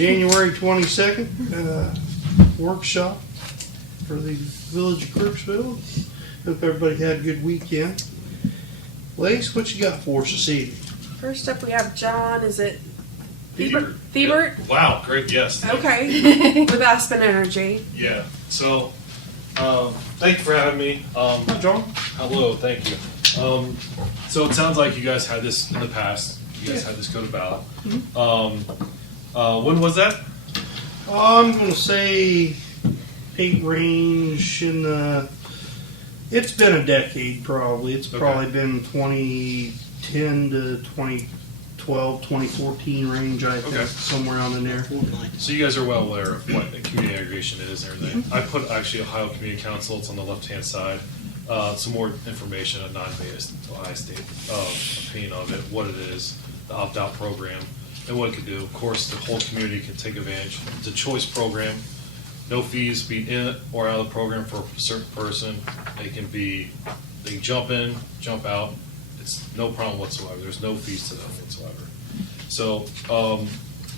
January 22nd workshop for the village of Crooksville. Hope everybody had a good weekend. Lace, what you got for us this evening? First up, we have John. Is it Thiebert? Yeah. Wow, great, yes. Okay, with Aspen Energy. Yeah, so, thank you for having me. Hi, John. Hello, thank you. So it sounds like you guys had this in the past. You guys had this go to ballot. When was that? I'm going to say 8 range in the... It's been a decade, probably. It's probably been 2010 to 2012, 2014 range, I think, somewhere on in there. So you guys are well aware of what a community aggregation is and everything. I put actually Ohio Community Council, it's on the left-hand side. Some more information, a non-biased Ohio State opinion of it, what it is, the opt-out program, and what it could do. Of course, the whole community can take advantage. It's a choice program. No fees, be in or out of the program for a certain person. They can jump in, jump out. It's no problem whatsoever. There's no fees to them whatsoever. So,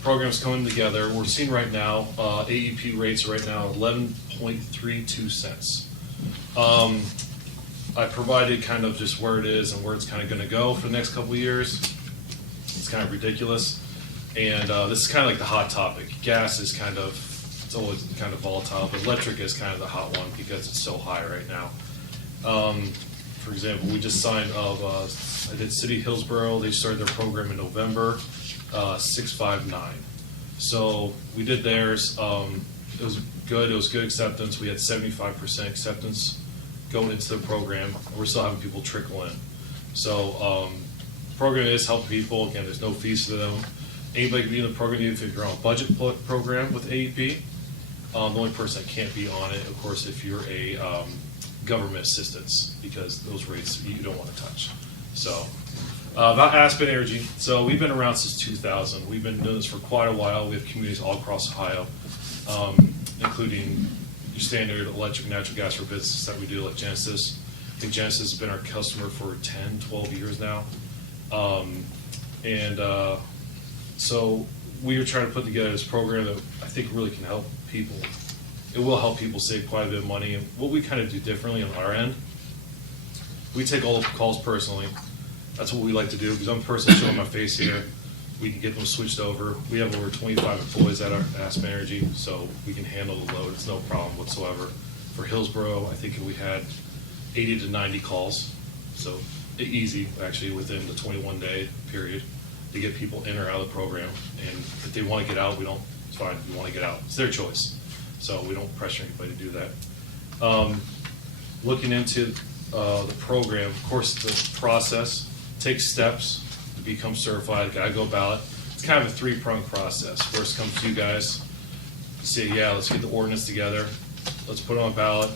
programs coming together. We're seeing right now, AEP rates right now 11.32 cents. I provided kind of just where it is and where it's kind of going to go for the next couple of years. It's kind of ridiculous. And this is kind of like the hot topic. Gas is kind of, it's always kind of volatile, but electric is kind of the hot one because it's so high right now. For example, we just signed I did City of Hillsborough. They started their program in November, 659. So we did theirs. It was good. It was good acceptance. We had 75% acceptance going into the program. We're still having people trickle in. So the program is helping people. Again, there's no fees to them. Anybody can be in the program, even if you're on a budget program with AEP. The only person that can't be on it, of course, if you're a government assistance, because those rates you don't want to touch. So about Aspen Energy. So we've been around since 2000. We've been doing this for quite a while. We have communities all across Ohio, including your standard electric, natural gas for business that we do, like Genesis. I think Genesis has been our customer for 10, 12 years now. So we are trying to put together this program that I think really can help people. It will help people save quite a bit of money. And what we kind of do differently on our end, we take all the calls personally. That's what we like to do, because I'm the person showing my face here. We can get them switched over. We have over 25 employees at our Aspen Energy, so we can handle the load. It's no problem whatsoever. For Hillsborough, I think we had 80 to 90 calls, so easy actually within the 21-day period to get people in or out of the program. And if they want to get out, it's fine. If you want to get out, it's their choice. So we don't pressure anybody to do that. Looking into the program, of course, the process takes steps to become certified. Got to go ballot. It's kind of a 3-pronged process. First comes to you guys, say, yeah, let's get the ordinance together. Let's put it on ballot.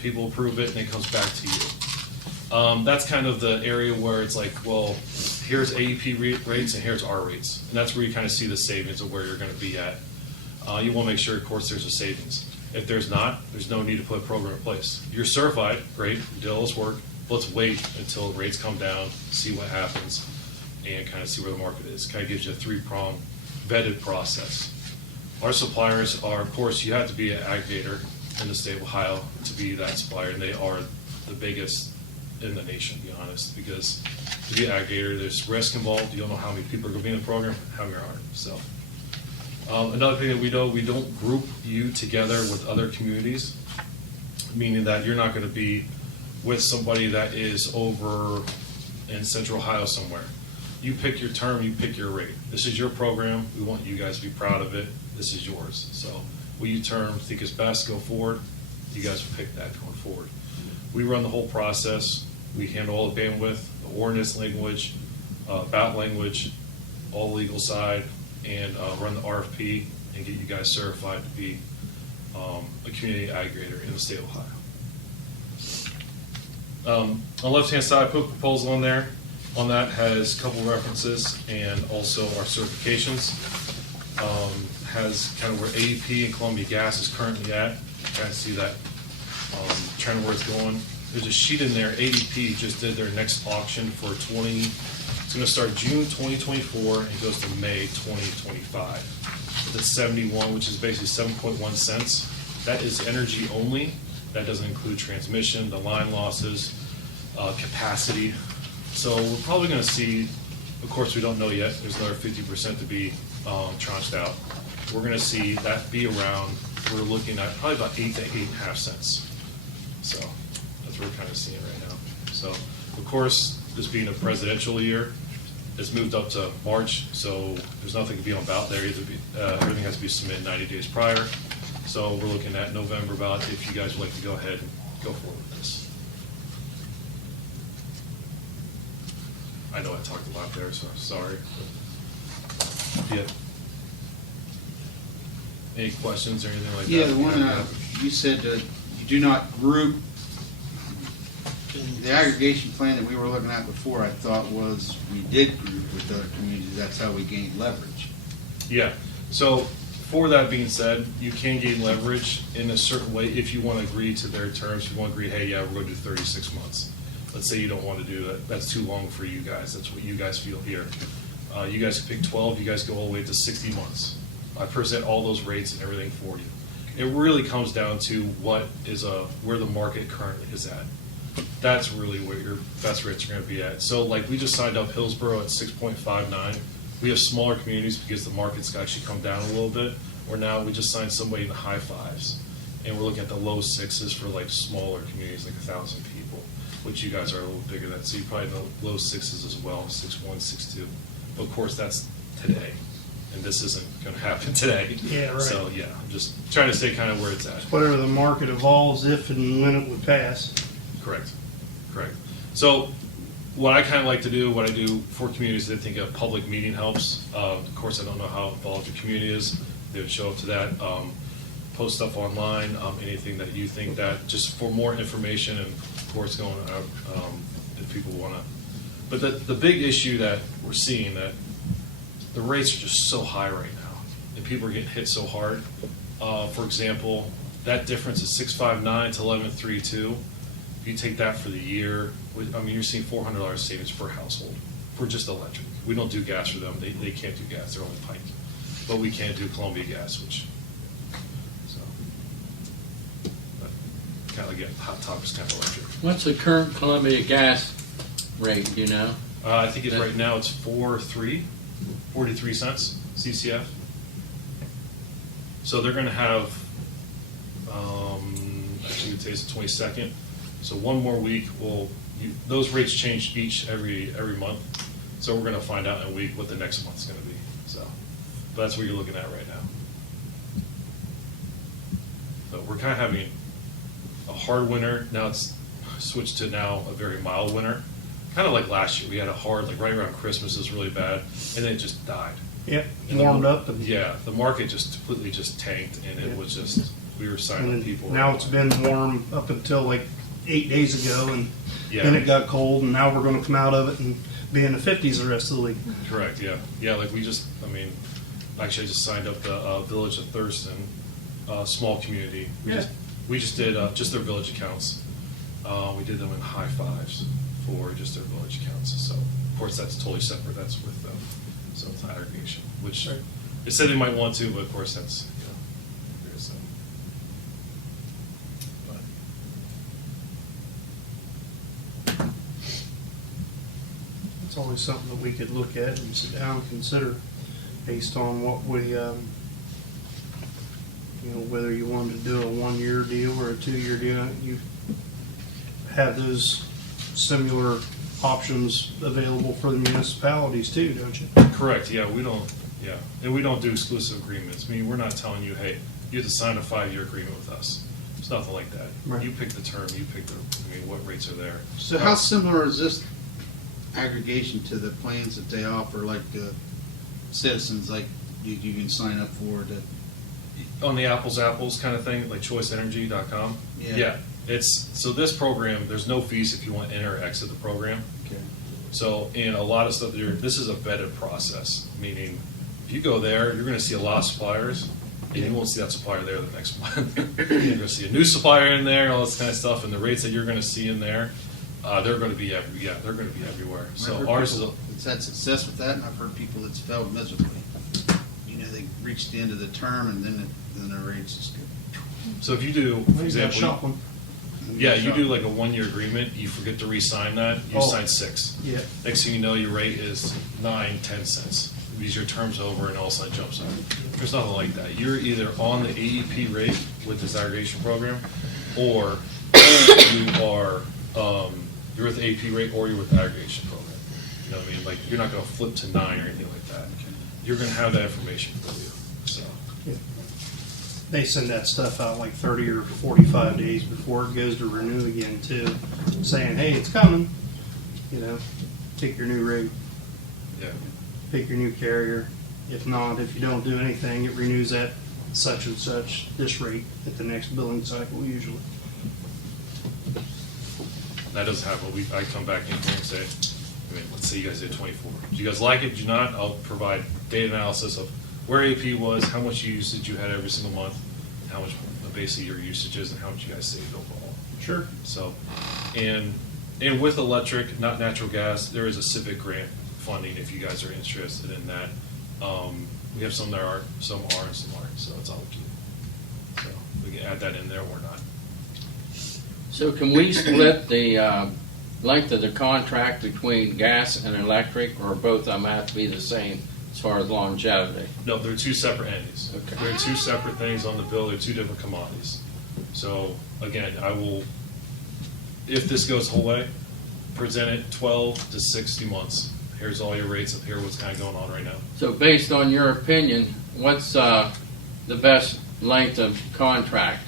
People approve it, and it comes back to you. That's kind of the area where it's like, well, here's AEP rates and here's our rates. And that's where you kind of see the savings of where you're going to be at. You want to make sure, of course, there's a savings. If there's not, there's no need to put a program in place. You're certified, great, you did all this work. Let's wait until the rates come down, see what happens, and kind of see where the market is. Kind of gives you a 3-pronged vetted process. Our suppliers are, of course, you have to be an aggregator in the state of Ohio to be that supplier, and they are the biggest in the nation, to be honest, because to be an aggregator, there's risk involved. You don't know how many people are going to be in the program, how many aren't. So. Another thing that we don't group you together with other communities, meaning that you're not going to be with somebody that is over in Central Ohio somewhere. You pick your term, you pick your rate. This is your program. We want you guys to be proud of it. This is yours. So what you think is best, go forward. You guys will pick that going forward. We run the whole process. We handle all the bandwidth, the ordinance language, ballot language, all legal side, and run the RFP and get you guys certified to be a community aggregator in the state of Ohio. On the left-hand side, I put a proposal on there. On that has a couple references and also our certifications. Has kind of where AEP and Columbia Gas is currently at. Kind of see that trend where it's going. There's a sheet in there. ADP just did their next auction for It's going to start June 2024 and goes to May 2025. The 71, which is basically 7.1 cents. That is energy only. That doesn't include transmission, the line losses, capacity. So we're probably going to see, of course, we don't know yet. There's another 50% to be tranched out. We're going to see that be around, we're looking at probably about 8 to 8.5 cents. So that's what we're kind of seeing right now. So, of course, this being a presidential year, it's moved up to March, so there's nothing to be on ballot there. Everything has to be submitted 90 days prior. So we're looking at November ballot if you guys would like to go ahead and go forward with this. I know I talked a lot there, so I'm sorry. Yeah. Any questions or anything like that? Yeah, the one you said that you do not group. The aggregation plan that we were looking at before, I thought was we did group with other communities. That's how we gained leverage. Yeah. So for that being said, you can gain leverage in a certain way if you want to agree to their terms. If you want to agree, hey, yeah, we're going to do 36 months. Let's say you don't want to do that. That's too long for you guys. That's what you guys feel here. You guys can pick 12. You guys go all the way to 60 months. I present all those rates and everything for you. It really comes down to what is where the market currently is at. That's really where your best rates are going to be at. So like we just signed up Hillsborough at 6.59. We have smaller communities because the market's actually come down a little bit. Or now we just signed somebody in the high fives. And we're looking at the low sixes for like smaller communities, like 1,000 people, which you guys are a little bigger than. So you probably know low sixes as well, 6.1, 6.2. But of course that's today. And this isn't going to happen today. Yeah, right. So yeah, I'm just trying to stay kind of where it's at. Whatever the market evolves, if and when it would pass. Correct. So what I kind of like to do, what I do for communities, I think a public meeting helps. Of course, I don't know how involved your community is. They would show up to that. Post stuff online, anything that you think that, just for more information and of course going out if people want to. But the big issue that we're seeing that the rates are just so high right now and people are getting hit so hard. For example, that difference is 659 to 1132. If you take that for the year, I mean, you're seeing $400 savings per household for just electric. We don't do gas for them. They can't do gas. They're only piped. But we can do Columbia gas, which, so, kind of, again, hot top is kind of electric. What's the current Columbia gas rate, do you know? I think right now it's 43 cents CCF. So they're going to have, actually today's the 22nd. So one more week, those rates change every month. So we're going to find out in a week what the next month's going to be. So, but that's what you're looking at right now. So we're kind of having a hard winter. Now it's switched to now a very mild winter. Kind of like last year, we had a hard, like right around Christmas is really bad, and then it just died. Yep, And warmed up. And, Yeah, the market just completely just tanked, and it was just, we were signing and people. now it's been warm up until like 8 days ago, and Yeah. then it got cold, and now we're going to come out of it and be in the 50s the rest of the week. Correct, yeah. Yeah, like we just, I mean, actually I just signed up the Village of Thurston, small community. We just did just their village accounts. We did them in high fives for just their village accounts. So, of course, that's totally separate. That's with them. So it's aggregation, which Right. they said they might want to, but of course that's, there's It's always something that we could look at and sit down and consider based on what we, whether you wanted to do a 1-year deal or a 2-year deal. You have those similar options available for the municipalities too, don't you? correct, yeah, and we don't do exclusive agreements. I mean, we're not telling you, hey, you have to sign a 5-year agreement with us. It's nothing like that. Right. You pick the term, what rates are there. So how similar is this aggregation to the plans that they offer, like citizens, like you can sign up for to? On the apples kind of thing, like choiceenergy.com. Yeah. So this program, there's no fees if you want to enter or exit the program. Okay. So in a lot of stuff, this is a vetted process, meaning if you go there, you're going to see a lot of suppliers, and you won't see that supplier there the next month. You're going to see a new supplier in there, all this kind of stuff, and the rates that you're going to see in there, they're going to be everywhere. So ours is it that's had success with that, and I've heard people that's failed miserably. You know, they reach the end of the term, and then their rates just go. So if you do, Well, for you got example, shopping. yeah, you do like a 1-year agreement, you forget to re-sign that, you Oh. sign 6. Yeah. Next thing you know, your rate is 9, 10 cents. Because your term's over and all of a sudden it jumps up. There's nothing like that. You're either on the AEP rate with this aggregation program, or you are, you're with the AEP rate, or you're with the aggregation program. You know what I mean? Like, you're not gonna flip to 9 or anything like that. You're gonna have that information for you, so. They send that stuff out like 30 or 45 days before it goes to renew again too, saying, hey, it's coming. You know, pick your new rate, Yeah. pick your new carrier. If not, if you don't do anything, it renews at such and such, this rate at the next billing cycle usually. That doesn't happen. I come back in here and say, I mean, let's say you guys did 24. Do you guys like it? Do you not? I'll provide data analysis of where AP was, how much usage you had every single month, how much basically your usage is, and how much you guys saved overall. Sure. So, and with electric, not natural gas, there is a civic grant funding if you guys are interested in that. We have some that are, some are, and some aren't. So it's all up to you. So we can add that in there or not. So can we split the length of the contract between gas and electric, or both of them have to be the same as far as longevity? No, they're two separate entities. Okay. They're two separate things on the bill. They're two different commodities. So again, I will, if this goes whole way, present it 12 to 60 months. Here's all your rates up here, what's kind of going on right now. So based on your opinion, what's the best length of contract?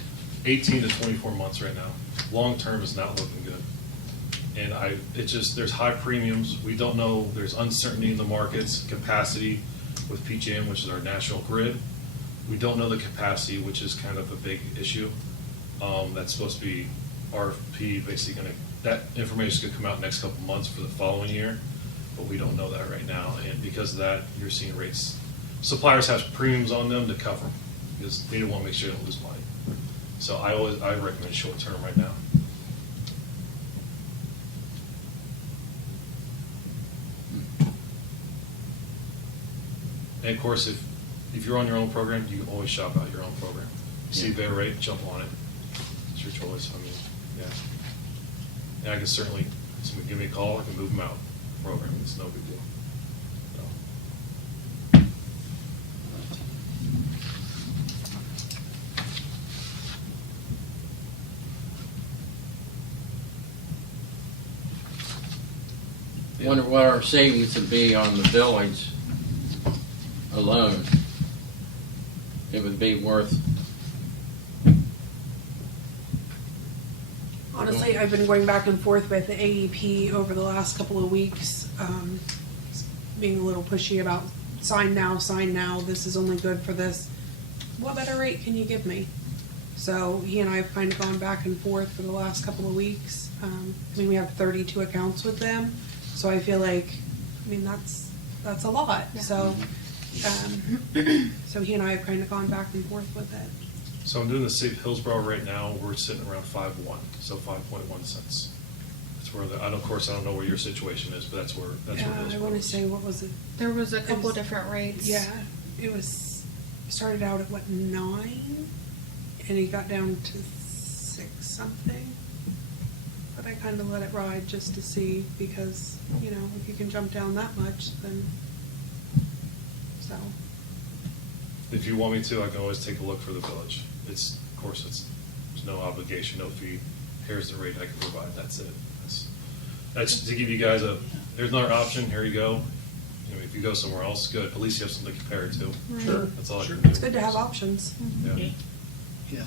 18 to 24 months right now. Long term is not looking good. And there's high premiums. We don't know, there's uncertainty in the markets, capacity with PJM, which is our national grid. We don't know the capacity, which is kind of a big issue. That's supposed to be RFP, basically that information is going to come out next couple months for the following year, but we don't know that right now. And because of that, you're seeing rates, suppliers have premiums on them to cover them, because they don't want to make sure they don't lose money. So I recommend short term right now. And of course, if you're on your own program, you can always shop out your own program. See a better rate, jump on it. It's your choice. I mean, yeah. And I can certainly, somebody give me a call, I can move them out program. It's no big deal. So. Yeah. Wonder what our savings would be on the village alone. It would be worth. Honestly, I've been going back and forth with the AEP over the last couple of weeks, being a little pushy about sign now, this is only good for this. What better rate can you give me? So he and I have kind of gone back and forth for the last couple of weeks. I mean, we have 32 accounts with them, so I feel like, I mean, that's a lot. So, so he and I have kind of gone back and forth with it. So I'm doing the city of Hillsborough right now. We're sitting around 5.1, so 5.1 cents. That's where of course, I don't know where your situation is, but that's where I Hillsborough want to is. say, what was it? There was a couple was- different rates. Yeah, it was, started out at what, 9? And he got down to 6 something. But I kind of let it ride just to see, because, you know, if you can jump down that much, then, so. If you want me to, I can always take a look for the village. Of course, there's no obligation, no fee. Here's the rate I can provide. That's it. That's to give you guys there's another option. Here you go. You know, if you go somewhere else, good. At least you have something to compare it to. Sure. That's all I Sure. can do. It's good to have options. Yeah. Yeah.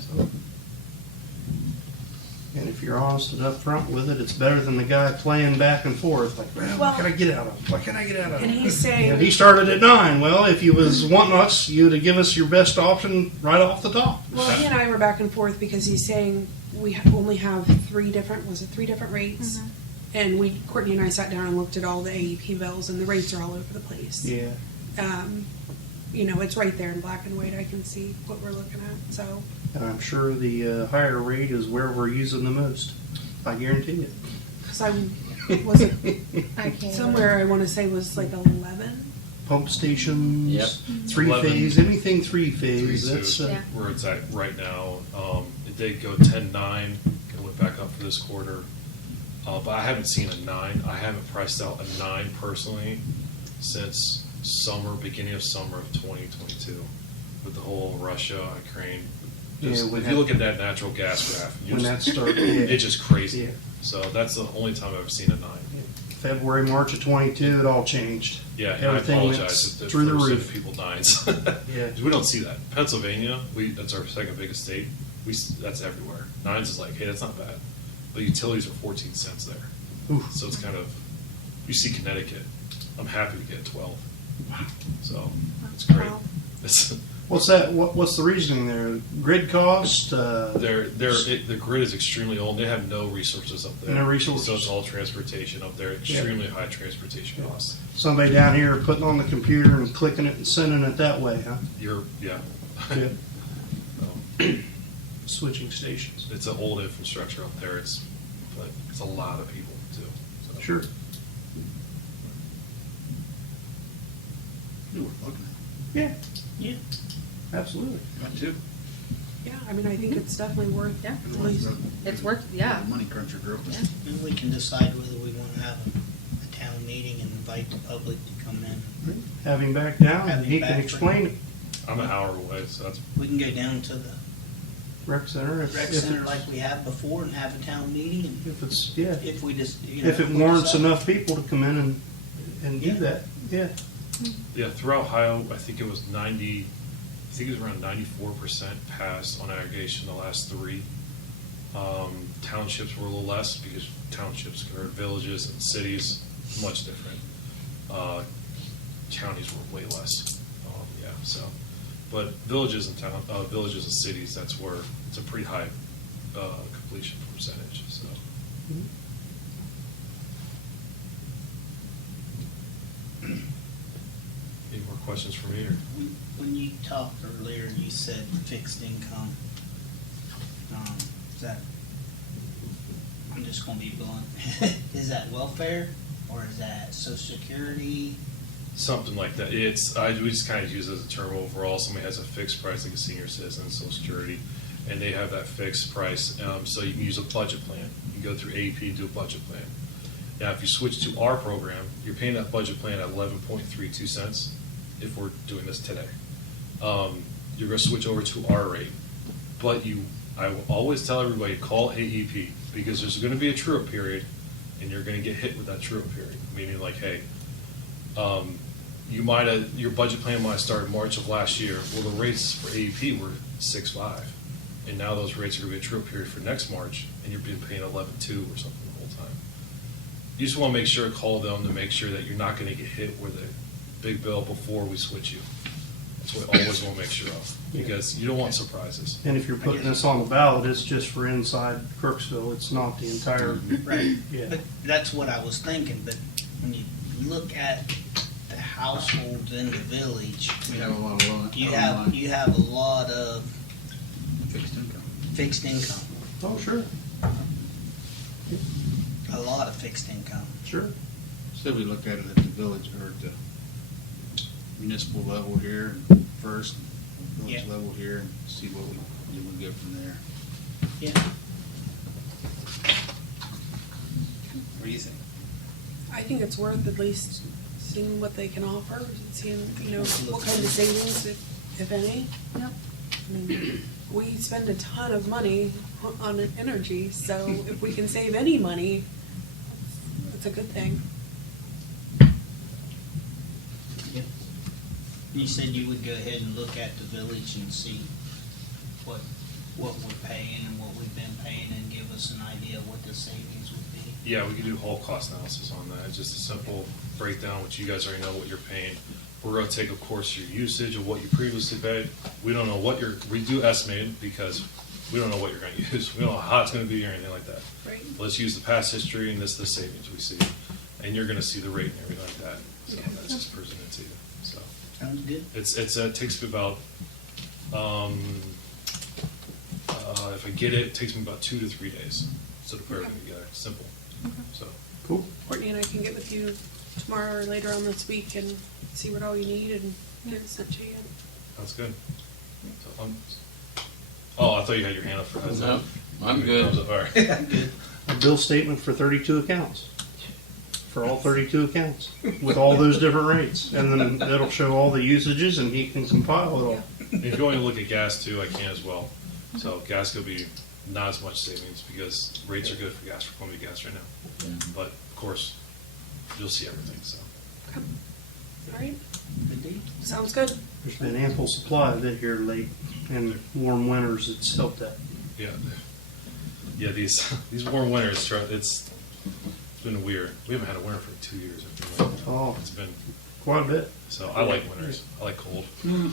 And if you're honest and upfront with it, it's better than the guy playing back and forth. Like, well, what can I get out of him? What can I get out of him? And he's saying, And he started at 9. Well, if you was wanting us, you'd have given us your best option right off the top. well, he and I were back and forth because he's saying we only have 3 different rates? And Courtney and I sat down and looked at all the AEP bills, and the rates are all over the place. Yeah. You know, it's right there in black and white. I can see what we're looking at. So, And I'm sure the higher rate is where we're using the most. I guarantee it. because Was it I can't. somewhere? I want to say was like 11. Pump stations, Yep. 3-phase, anything 3-phase. 3-2, That's Yeah. where it's at right now. It did go 10.9, it went back up for this quarter. But I haven't seen a 9. I haven't priced out a 9 personally since beginning of summer of 2022, with the whole Russia, Ukraine. Yeah, Just, when if you that- look at that natural gas graph, when that started. it's just crazy. Yeah. So that's the only time I've ever seen a 9. February, March of 22, it all changed. Yeah, and Everything I went apologize if through the first roof. people nines. Yeah. We don't see that. Pennsylvania, that's our second biggest state. That's everywhere. 9s is like, hey, that's not bad. But utilities are 14 cents there. Oof. So it's kind of, you see Connecticut, I'm happy to get 12. So it's great. Wow. It's, What's that? What's the reasoning there? Grid cost? the grid is extremely old. They have no resources up there. No resources. So it's all transportation up there. Extremely high transportation costs. Somebody down here putting on the computer and clicking it and sending it that way, huh? Yeah. Yeah. So, Switching stations. it's an old infrastructure up there. But it's a lot of people too. So. Sure. You were looking Yeah, Yeah. absolutely. at it. Too. Yeah, I mean, I think it's definitely worth Yeah. at least. It's worth, yeah. Money cruncher girl. Yeah. And we can decide whether we want to have a town meeting and invite the public to come in. Have him back down Have and him he back can for- explain it. I'm an hour away, so that's We can go down to the Rec center. rec center like we have before and have a town meeting, and If it's, yeah, if we just, you know. if it we warrants decide- enough people to come in and do Yeah. that, yeah. yeah. Throughout Ohio, I think it was 90. I think it was around 94% passed on aggregation the last 3. Townships were a little less because townships are villages and cities, much different. Counties were way less. Yeah, so, but villages and villages and cities, that's where it's a pretty high completion percentage. So. Any more questions for me? Or? When you talked earlier, you said fixed income. Is that, I'm just gonna be blunt, is that welfare or is that social security? Something like that. We just kind of use it as a term overall. Somebody has a fixed price, like a senior citizen, Social Security, and they have that fixed price. So you can use a budget plan. You can go through AEP and do a budget plan. Now, if you switch to our program, you're paying that budget plan at 11.32 cents. If we're doing this today, you're going to switch over to our rate. But I will always tell everybody, call AEP, because there's going to be a true-up period, and you're going to get hit with that true-up period. Meaning, like, hey, your budget plan might have started March of last year. Well, the rates for AEP were 6.5, and now those rates are going to be a true-up period for next March, and you're being paying 11.2 or something the whole time. You just want to make sure, call them to make sure that you're not going to get hit with a big bill before we switch you. That's what I always want to make sure of, because you don't want surprises. And if you're putting this on the ballot, it's just for inside Crooksville. It's not the entire. Right. Yeah. But that's what I was thinking, but when you look at the households in the village, We have a lot of loan. you have a lot of Fixed income. fixed income, Oh, sure, a lot of fixed income. sure. So we look at it at the village or at the municipal level here first, village Yeah. level here, and see what we get from there. Yeah. What do you think? I think it's worth at least seeing what they can offer, seeing, what kind of savings, if any. Yep. I mean, we spend a ton of money on energy, so if we can save any money, it's a good thing. You said you would go ahead and look at the village and see what we're paying and what we've been paying and give us an idea of what the savings would be. Yeah, we can do whole cost analysis on that. It's just a simple breakdown, which you guys already know what you're paying. We're going to take, of course, your usage of what you previously paid. We don't know we do estimate it because we don't know what you're going to use. We don't know how it's going to be or anything like that. Right. Let's use the past history and this is the savings we see. And you're going to see the rate and everything like that. So Okay. that's just presented to you. So Sounds good. it takes me about, if I get it, it takes me about 2 to 3 days. So to put everything together, simple. So. Cool. Courtney and I can get with you tomorrow or later on this week and see what all you need and get it sent to you. That's good. So, oh, I thought you had your hand up for that. No, I'm good. All right. A bill statement for 32 accounts. For all 32 accounts, with all those different rates. And then it'll show all the usages and he can compile it all. If you want to look at gas too, I can as well. So gas could be not as much savings because rates are good for gas, for Columbia Gas right now. But of course, you'll see everything, so. Okay. All right. Sounds good. There's been ample supply of it here late, and warm winters, it's helped that. Yeah. Yeah, these warm winters, it's been weird. We haven't had a winter for 2 years. I feel like. Oh, It's been, quite a bit. so I like winters. I like cold. No,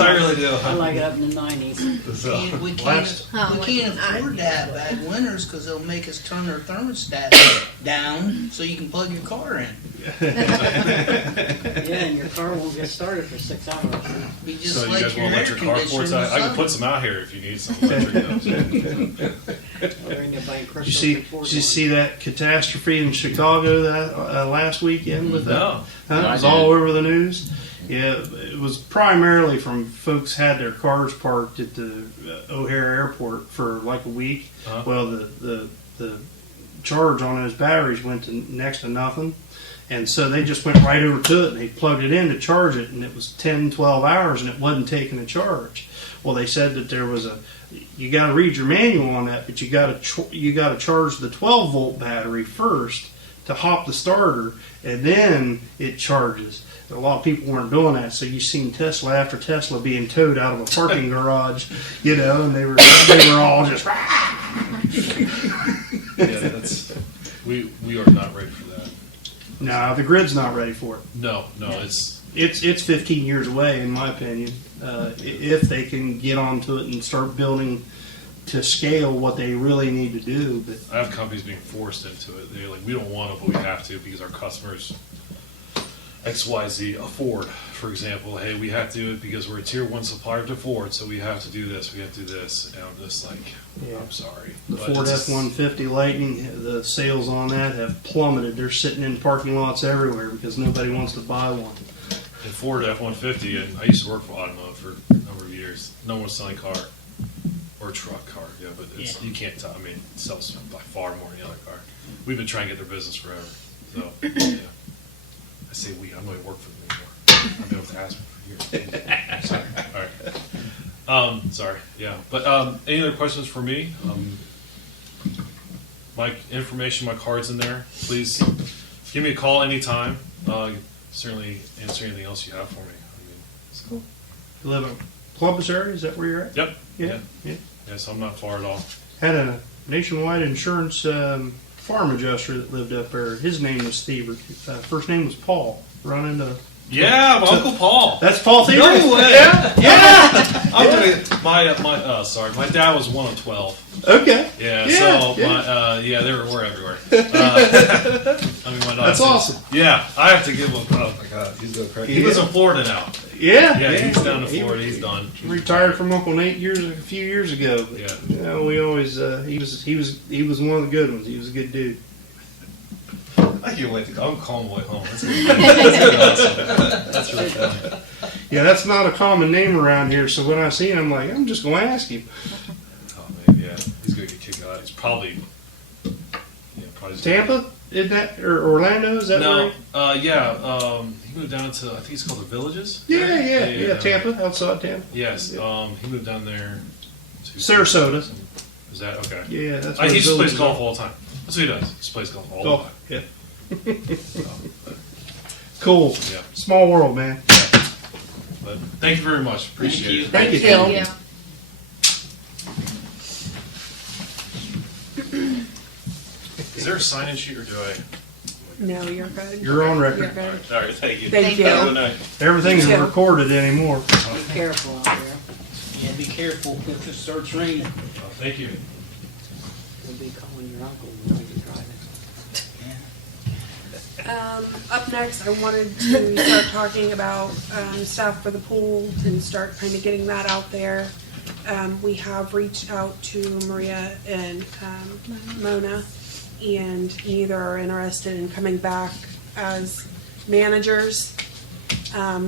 I really do. I like it up in the 90s. So, We Last- can't afford to have bad winters because they'll make us turn our thermostat down so you can plug your car in. Yeah, and your car won't get started for 6 hours. Be just so you like guys your want air electric conditioner in carports? the I can summer. put some out here if you need some electric. Or end up buying Did you see that catastrophe in Chicago that last weekend with that? No. Huh? It I was did. all over the news. Yeah, it was primarily from folks had their cars parked at the O'Hare Airport for like a week. Uh-huh. Well, the charge on those batteries went to next to nothing. And so they just went right over to it and they plugged it in to charge it, and it was 10, 12 hours and it wasn't taking a charge. Well, they said that there was you got to read your manual on that, but you got to charge the 12 volt battery first to hop the starter, and then it charges. A lot of people weren't doing that, so you've seen Tesla after Tesla being towed out of a parking garage, and they were all just. Yeah, that's we are not ready for that. No, the grid's not ready for it. No, it's It's 15 years away, in my opinion, if they can get onto it and start building to scale what they really need to do. But I have companies being forced into it. They're like, we don't want it, but we have to because our customers XYZ, a Ford, for example. Hey, we have to do it because we're a tier 1 supplier to Ford, so we have to do this. We have to do this, and I'm just like, Yeah. I'm sorry. the But Ford it's- F-150 Lightning, the sales on that have plummeted. They're sitting in parking lots everywhere because nobody wants to buy one. And Ford F-150, and I used to work for automotive for a number of years. No one's selling car or truck car, yeah, but it's, you can't tell. I mean, it sells by far more than the other car. We've been trying to get their business forever. So, yeah. I say we. I'm going to work for them anymore. I've been with Aspen for years. Sorry. All right. Sorry. Yeah. But any other questions for me? My information, my card's in there. Please give me a call anytime. Certainly answer anything else you have for me. I mean, so. You live in Columbus area? Is that where you're at? Yep. Yeah. Yeah, so I'm not far at all. Had a nationwide insurance farm adjuster that lived up there. His name was Thieber. First name was Paul. Run into. Yeah, my Uncle Paul. That's Paul Thieber. No way. Yeah. I'm gonna, my dad was 1 of 12. Okay. Yeah, Yeah, so yeah. we're everywhere. I mean, my dad That's says- awesome. Yeah, I have to give him. Oh my God, he's going crazy. He lives in Florida now. Yeah. Yeah, he's down in Florida. He's done. He retired from Uncle Nate a few years ago. But, Yeah. we always he was one of the good ones. He was a good dude. I can't wait to go. I'm calling way home. That's gonna be awesome. That's really fun. Yeah, that's not a common name around here. So when I see him, I'm like, I'm just going to ask him. Oh man, yeah, he's gonna get kicked out. He's probably. Yeah, probably. Tampa, isn't that or Orlando? Is that No, right? he moved down to I think it's called the Villages. Yeah. Tampa, outside Tampa. Yes, he moved down there. To Sarasota. Is that okay? Yeah, that's. He where the just plays Villages golf are. all the time. That's what he does. He just plays golf all the Golf. time. Yeah. So, Cool. yeah, Small world, man. but thank you very much. Appreciate it. Thank you. Thank you. Is there a sign-in sheet or do I? No, you're good. You're on You're record. good. All right, thank you. Thank you. Have a good night. Everything's Yeah. recorded anymore. Be careful out there. Yeah, be careful if it starts raining. Oh, thank you. You'll be calling your uncle when you're driving. Up next, I wanted to start talking about staff for the pool and start kind of getting that out there. We have reached out to Maria and Mona and neither are interested in coming back as managers.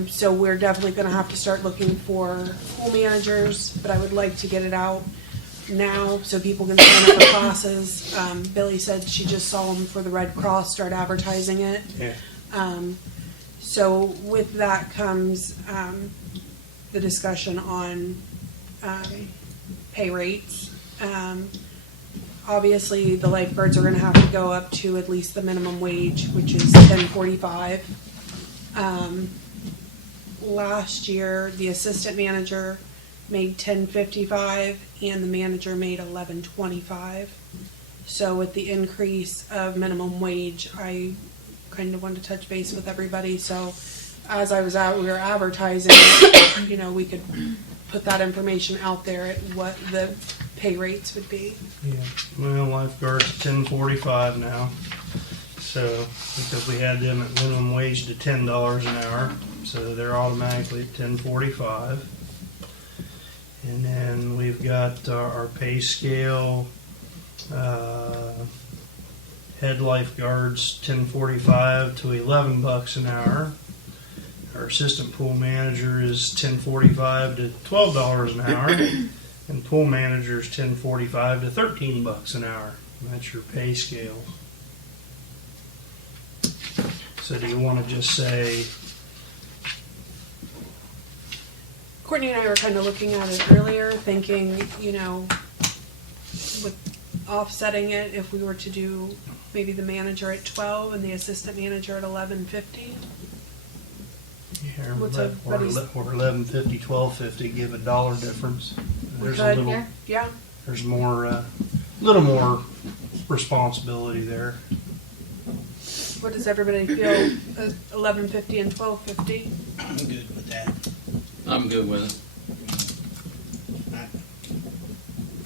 So we're definitely gonna have to start looking for pool managers, but I would like to get it out now so people can sign up for classes. Billy said she just saw them for the Red Cross start advertising it. Yeah. So with that comes the discussion on pay rates. Obviously, the lifeguards are gonna have to go up to at least the minimum wage, which is $10.45. Last year, the assistant manager made $10.55 and the manager made $11.25. So with the increase of minimum wage, I kind of wanted to touch base with everybody. So as I was out, we were advertising it, you know, we could put that information out there at what the pay rates would be. Yeah, well, lifeguards $10.45 now. So because we had them at minimum wage to $10 an hour, so they're automatically at $10.45. And then we've got our pay scale. Head lifeguards $10.45 to $11 an hour. Our assistant pool manager is $10.45 to $12 an hour, and pool manager is $10.45 to $13 an hour. And that's your pay scale. So do you want to just say? Courtney and I were kind of looking at it earlier, thinking, you know, with offsetting it, if we were to do maybe the manager at 12 and the assistant manager at 11.50. Yeah, What's or everybody's- 11.50, 12.50, give a dollar difference. There's a could, little, yeah. Yeah, there's more, little more responsibility there. what does everybody feel, 11.50 and 12.50? I'm good with that. I'm good with it.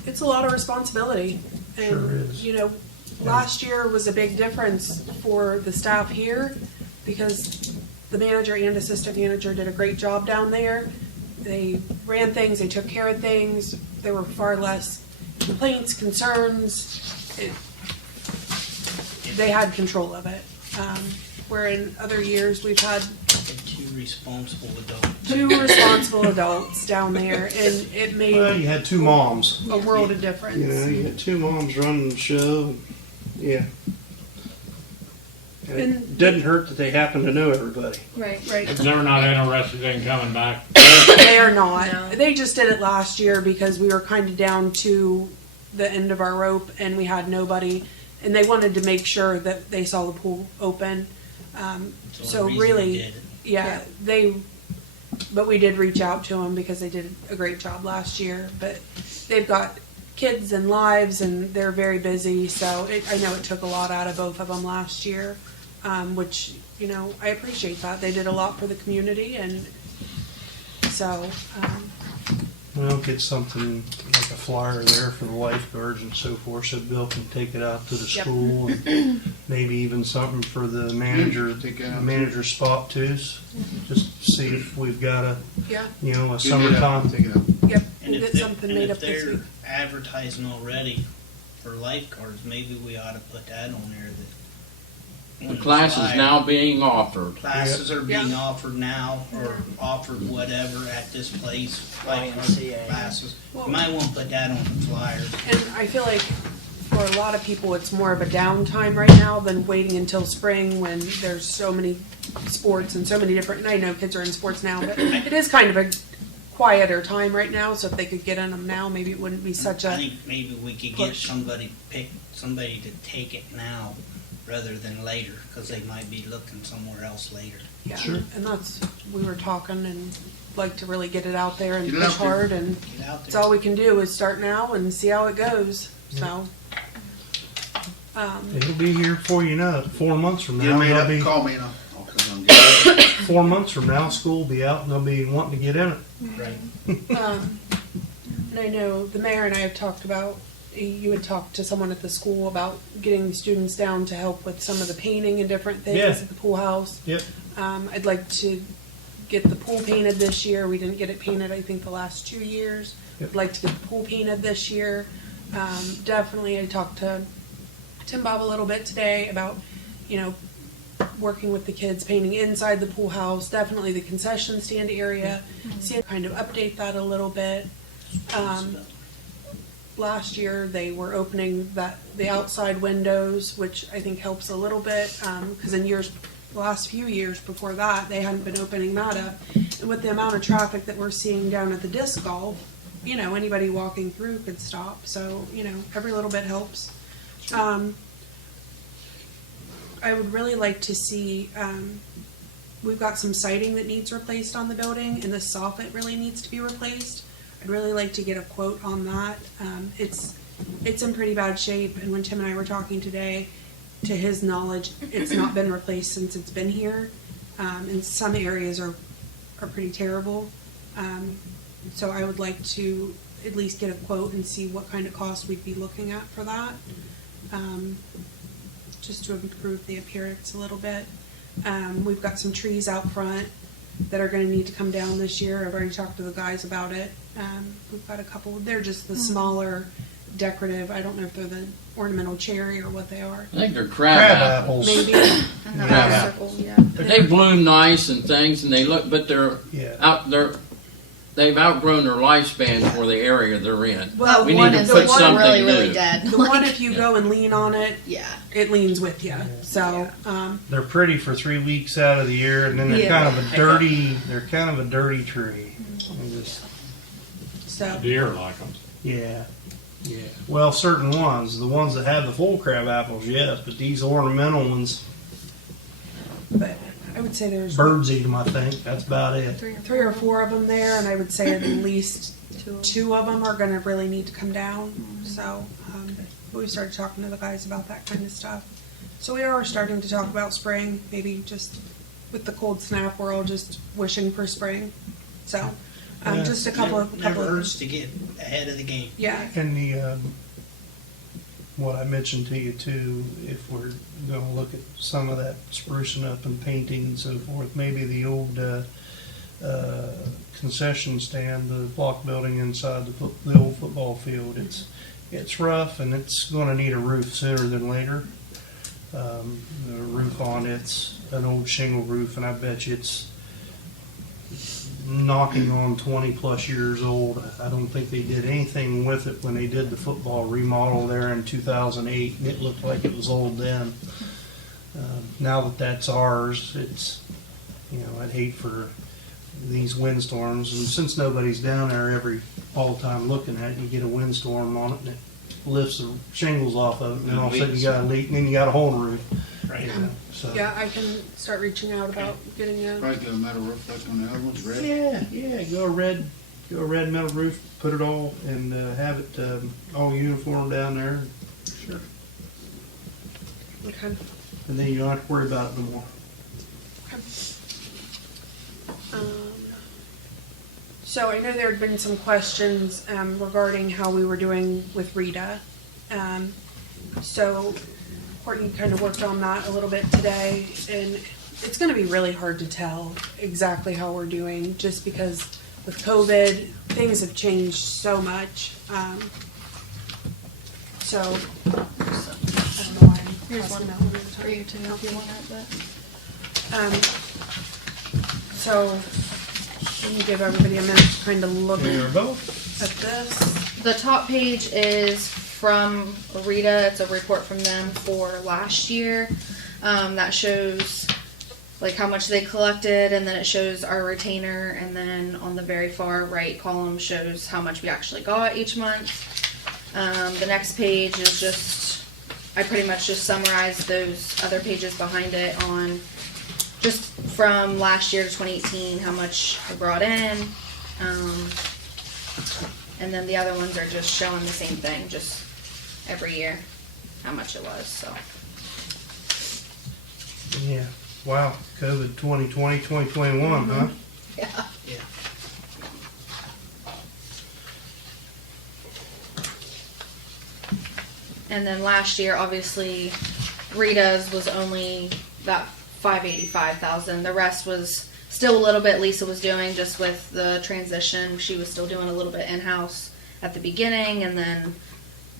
It's a lot of responsibility. And, Sure is. you know, last year was a big difference for the staff here because the manager and assistant manager did a great job down there. They ran things, they took care of things, there were far less complaints, concerns. They had control of it. Where in other years we've had Two responsible adults. two responsible adults down there, and it made Well, you had two moms. a world of difference. You know, you had two moms running the show. Yeah. And it And- doesn't hurt that they happen to know everybody. Right. Right. They're not interested in coming back. They are not. No. They just did it last year because we were kind of down to the end of our rope and we had nobody. And they wanted to make sure that they saw the pool open. So the reason really, we did it. yeah, but we did reach out to them because they did a great job last year. But they've got kids and lives and they're very busy. So I know it took a lot out of both of them last year, which, you know, I appreciate that. They did a lot for the community, and so, Well, get something like a flyer there for the lifeguards and so forth, so Bill can take it out to the Yep. school, and maybe even something for the manager, Take it out. manager spot too. Just see if we've got a, yeah, you know, a Take it out, summertime. Take it out. yep, And we'll if get something made up if this week. they're advertising already for lifeguards, maybe we ought to put that on there that. The class is now being offered. Classes are being Yeah. offered now, or offered whatever at this place, lifeguard YMCA. classes. Well- You might want to put that on the flyers. And I feel like for a lot of people, it's more of a downtime right now than waiting until spring when there's so many sports and so many different, and I know kids are in sports now, but it is kind of a quieter time right now, so if they could get in them now, maybe it wouldn't be such I a, think maybe we could get push. somebody to take it now rather than later, because they might be looking somewhere else later. yeah. Sure. And that's, we were talking and like to really get it out there and Get it push out there. hard, and Get out that's there. all we can do is start now and see how it goes, so. It'll be here before you know it. 4 months from Get now, made they'll up, be call me and I'll come and get it. 4 months from now. School will be out, and they'll be wanting to get in it. Right. And I know the mayor and I have talked about, you had talked to someone at the school about getting the students down to help with some of the painting and different things Yeah. at the pool house. Yep. I'd like to get the pool painted this year. We didn't get it painted, I think, the last 2 years. Yep. I'd like to get the pool painted this year. Definitely, I talked to Tim Bob a little bit today about, working with the kids, painting inside the pool house, definitely the concession stand area, see kind of update that a little bit. Last year, they were opening the outside windows, which I think helps a little bit, because in the last few years before that, they hadn't been opening that up. And with the amount of traffic that we're seeing down at the disc golf, anybody walking through could stop. So, every little bit helps. I would really like to see, we've got some siding that needs replaced on the building, and the soffit really needs to be replaced. I'd really like to get a quote on that. It's in pretty bad shape, and when Tim and I were talking today, to his knowledge, it's not been replaced since it's been here. And some areas are pretty terrible. So I would like to at least get a quote and see what kind of cost we'd be looking at for that. Just to improve the appearance a little bit. We've got some trees out front that are going to need to come down this year. I've already talked to the guys about it. We've got a couple. They're just the smaller decorative. I don't know if they're the ornamental cherry or what they are. I think they're crab apples. Maybe. And then Yeah. circle, yeah. They bloom nice and things, and they look, but Yeah. they've outgrown their lifespan for the area they're in. Well, We one need to is put like something really, really new. dead. the one, if you go and lean on it, Yeah. it leans with you. So, They're pretty for 3 weeks out of the year, and then they're Yeah. kind of a dirty. They're kind of a dirty tree. They just- so Deer like them. yeah, yeah. Well, certain ones, the ones that have the full crab apples, yes, but these ornamental ones, but I would say there's birds eat them. I think that's about it. three or four of them there, and I would say at least two of them are going to really need to come down. So we started talking to the guys about that kind of stuff. So we are starting to talk about spring. Maybe just with the cold snap, we're all just wishing for spring. So Yeah. just a couple Never of hurts to get ahead of the game. yeah. And the what I mentioned to you too, if we're going to look at some of that sprucing up and painting and so forth, maybe the old concession stand, the block building inside the old football field. It's rough, and it's going to need a roof sooner than later. The roof on it's an old shingle roof, and I bet you it's knocking on 20 plus years old. I don't think they did anything with it when they did the football remodel there in 2008, and it looked like it was old then. Now that that's ours, it's, I'd hate for these windstorms, and since nobody's down there all the time looking at it, you get a windstorm on it, and it lifts the shingles off of it, and then all of a sudden you got a leak, and then you got a hole in the roof. Right. So. Yeah, I can start reaching out about getting a. Probably get a metal roof like on the other ones, red. Yeah, go a red metal roof, put it all, and have it all uniform down there. Sure. Okay. And then you don't have to worry about it no more. So I know there had been some questions regarding how we were doing with RITA. So Courtney kind of worked on that a little bit today, and it's going to be really hard to tell exactly how we're doing, just because with COVID, things have changed so much. So I don't know why I'm Here's passing one that one at a for time. you too, if you want it, but. So let me give everybody a minute to kind of look There you at go. this. The top page is from RITA. It's a report from them for last year. That shows like how much they collected, and then it shows our retainer, and then on the very far right column shows how much we actually got each month. The next page is just, I pretty much just summarized those other pages behind it on just from last year to 2018, how much I brought in. And then the other ones are just showing the same thing, just every year, how much it was, so. Yeah. Wow. COVID 2020, 2021, huh? Yeah. Yeah. And then last year, obviously, Rita's was only about 585,000. The rest was still a little bit Lisa was doing, just with the transition. She was still doing a little bit in-house at the beginning, and then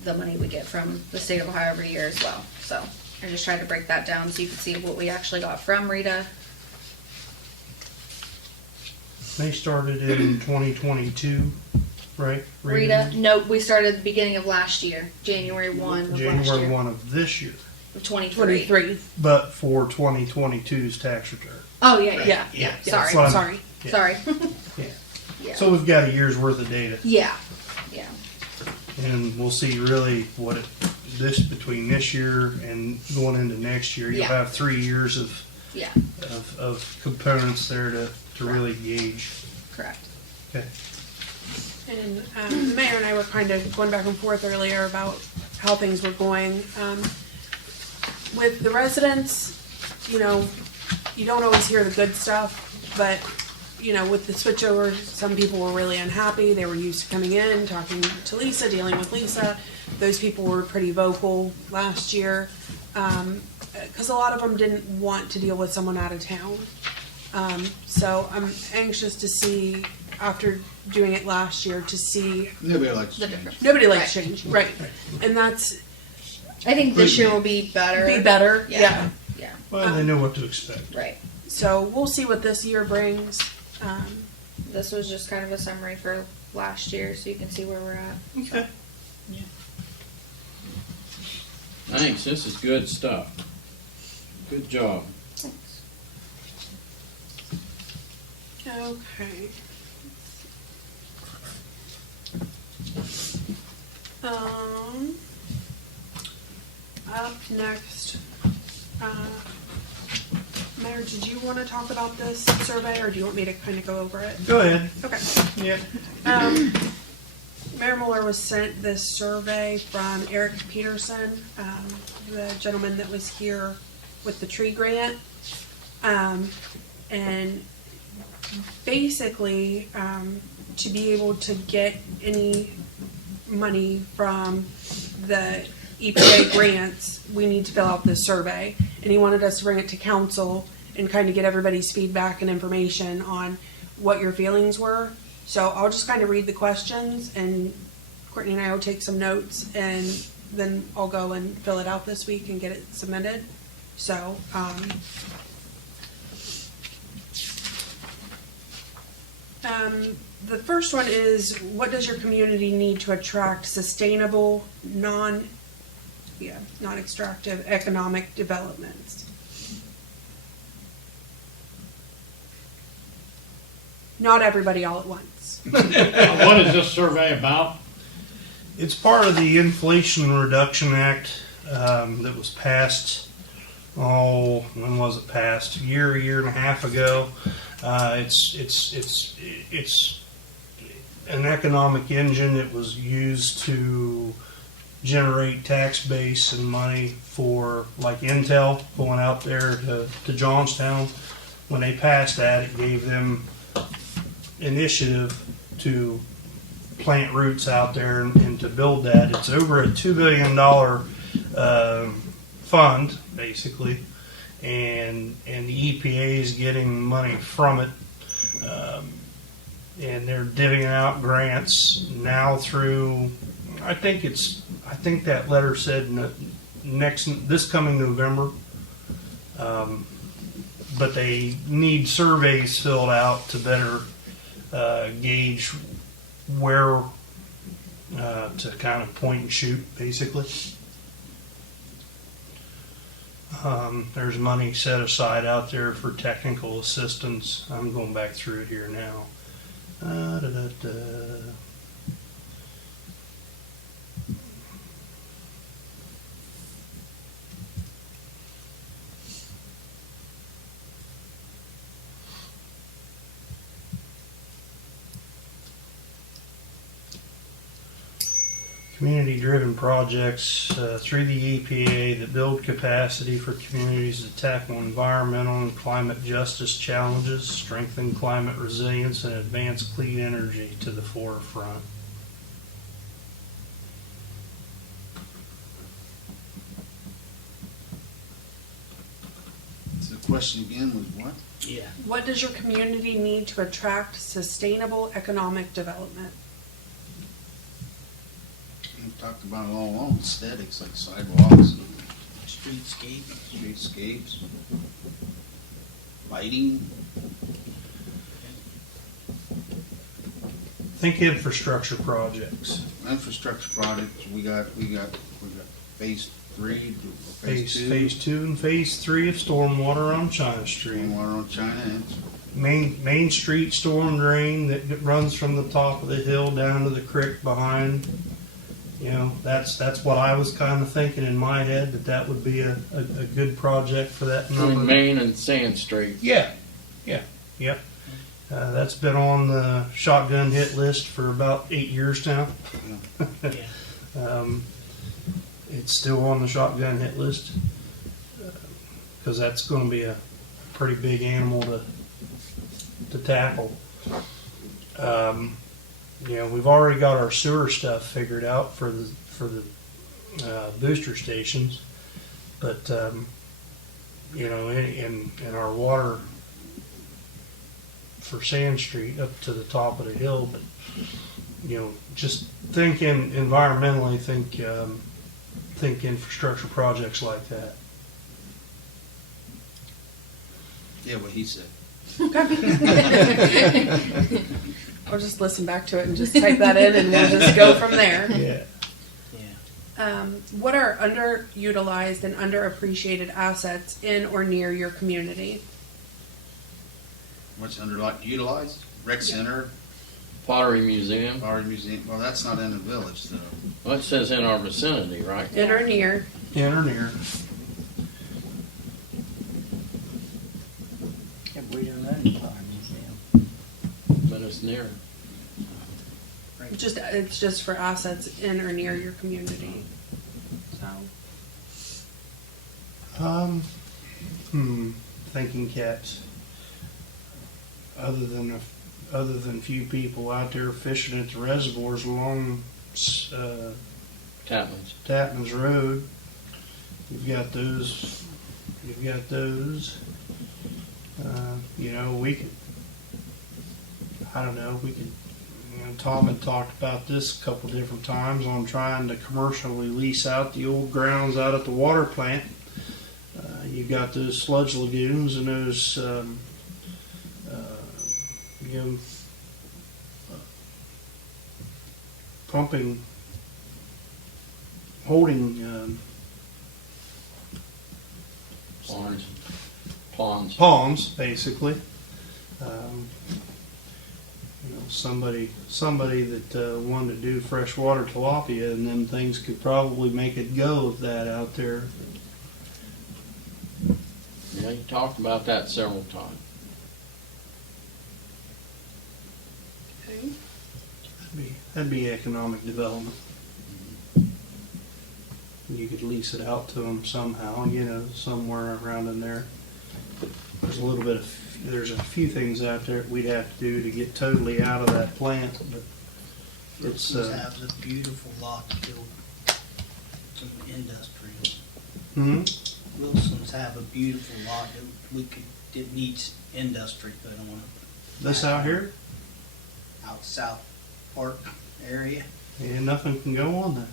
the money we get from the state of Ohio every year as well. So I just tried to break that down so you could see what we actually got from RITA. They started in 2022, right? RITA, nope, we started at the beginning of last year, January 1 of last January year. 1 of this year, Of 23. 23. but for 2022's tax return. Oh, yeah. Yeah. Yeah. That's Sorry. what I'm- Sorry. Yeah. Sorry. Yeah. Yeah. So we've got a year's worth of data, Yeah. Yeah. and we'll see really what between this year and going into next year. You'll Yeah. have 3 years of Yeah. components there to really gauge. Correct. Okay. And the mayor and I were kind of going back and forth earlier about how things were going. With the residents, you know, you don't always hear the good stuff, but, you know, with the switchover, some people were really unhappy. They were used to coming in, talking to Lisa, dealing with Lisa. Those people were pretty vocal last year, because a lot of them didn't want to deal with someone out of town. So I'm anxious to see, after doing it last year, to see, Nobody likes The change. difference. nobody likes Right. change, right? And that's, I think this year will be better. be better, Yeah. yeah. Yeah. Well, they know what to expect. Right. So we'll see what this year brings. This was just kind of a summary for last year so you can see where we're at. Okay. Thanks, this is good stuff. Good job. Okay. Up next, Mayor, did you want to talk about this survey, or do you want me to kind of go over it? Go ahead. Okay. Yeah. Mayor Mueller was sent this survey from Eric Peterson, the gentleman that was here with the tree grant. And basically, to be able to get any money from the EPA grants, we need to fill out this survey. And he wanted us to bring it to council and kind of get everybody's feedback and information on what your feelings were. So I'll just kind of read the questions, and Courtney and I will take some notes, and then I'll go and fill it out this week and get it submitted. So, the first one is, what does your community need to attract sustainable, non-extractive economic developments? Not everybody all at once. What is this survey about? It's part of the Inflation Reduction Act that was passed. When was it passed? A year and a half ago. It's an economic engine that was used to generate tax base and money for, like, Intel going out there to Johnstown. When they passed that, it gave them initiative to plant roots out there and to build that. It's over a $2 billion fund, basically, and the EPA is getting money from it, and they're divvying out grants now through, I think that letter said this coming November, but they need surveys filled out to better gauge where to kind of point and shoot, basically. There's money set aside out there for technical assistance. I'm going back through it here now. Community-driven projects through the EPA that build capacity for communities to tackle environmental and climate justice challenges, strengthen climate resilience, and advance clean energy to the forefront. So the question again was what? Yeah. What does your community need to attract sustainable economic development? We've talked about it all along, aesthetics like sidewalks, Streetscape. streetscapes, lighting. Think infrastructure projects. Infrastructure projects, we got phase 3, Phase 2 and phase 3 of stormwater on China Street. Stormwater on China, and Main Street storm drain that runs from the top of the hill down to the creek behind. You know, that's what I was kind of thinking in my head, that would be a good project for that Between number. Main and Sand Street. Yep. That's been on the shotgun hit list for about 8 years now. Yeah. It's still on the shotgun hit list because that's going to be a pretty big animal to tackle. We've already got our sewer stuff figured out for the booster stations, but in our water for Sand Street up to the top of the hill, but just thinking environmentally, think infrastructure projects like that. yeah, what he said. I'll just listen back to it and just type that in, and we'll just go from there. Yeah. Yeah. What are underutilized and underappreciated assets in or near your community? What's underutilized? Rec Center, Pottery Museum. Art Museum. Well, that's not in the village, though. Well, it says in our vicinity, right? In or near? In or near. Have we done that in our museum? But it's near. It's just for assets in or near your community. So. Thinking caps. Other than few people out there fishing at the reservoirs along Tapman's. Tapman's Road, you've got those. We could. I don't know. We could. Tom had talked about this a couple different times on trying to commercially lease out the old grounds out at the water plant. You've got those sludge lagoons and those, pumping, holding ponds, basically. Somebody that wanted to do freshwater tilapia and them things could probably make it go with that out there. Yeah, you talked about that several times. That'd be economic development. You could lease it out to them somehow, somewhere around in there. There's a few things out there we'd have to do to get totally out of that plant, but it's Wilson's has a beautiful lot to build some industrial. Wilson's have a beautiful lot it needs industry put on it. This out here, Out South Park area and nothing can go on there.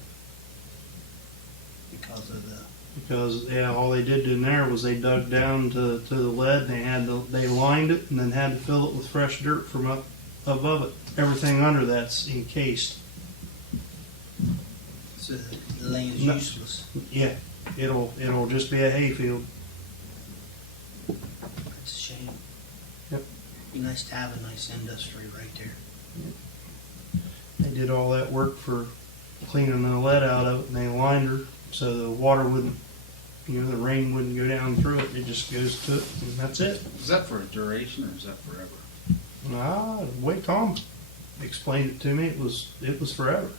because of All they did in there was they dug down to the lead, and they lined it, and then had to fill it with fresh dirt from up above it. Everything under that's encased. so the land's No. useless. Yeah, it'll just be a hayfield. It's a shame. Yep. Be nice to have a nice industry right there. They did all that work for cleaning the lead out of it, and they lined her so the water wouldn't, the rain wouldn't go down through it. It just goes to it, and that's it. Is that for a duration or is that forever? The way Tom explained it to me, it was forever.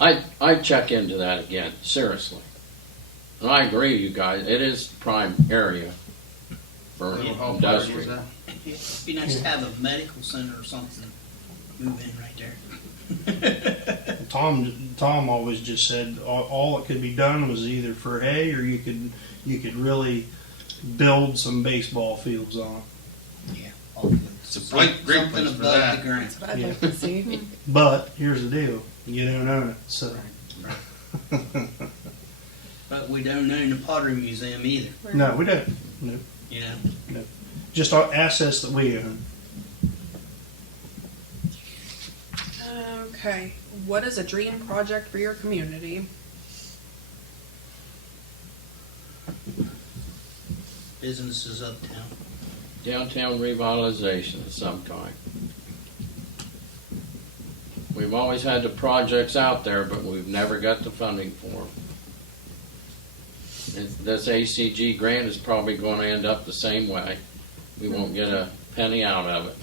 I'd check into that again, seriously. And I agree with you guys, it is prime area for How far was industry. that? It'd be nice to have a medical center or something move in right there. Tom always just said all that could be done was either for hay, or you could really build some baseball fields on it. Yeah, all fields. It's a great Something place for above that. the ground. That's what I'd Yeah. like to see. But here's the deal: you don't own it, so. But we don't own the Pottery Museum either, No, we don't. No, you know? just our assets that we own. Okay, what is a dream project for your community? Businesses uptown. Downtown revitalization of some kind. We've always had the projects out there, but we've never got the funding for them. This ACG grant is probably going to end up the same way. We won't get a penny out of it,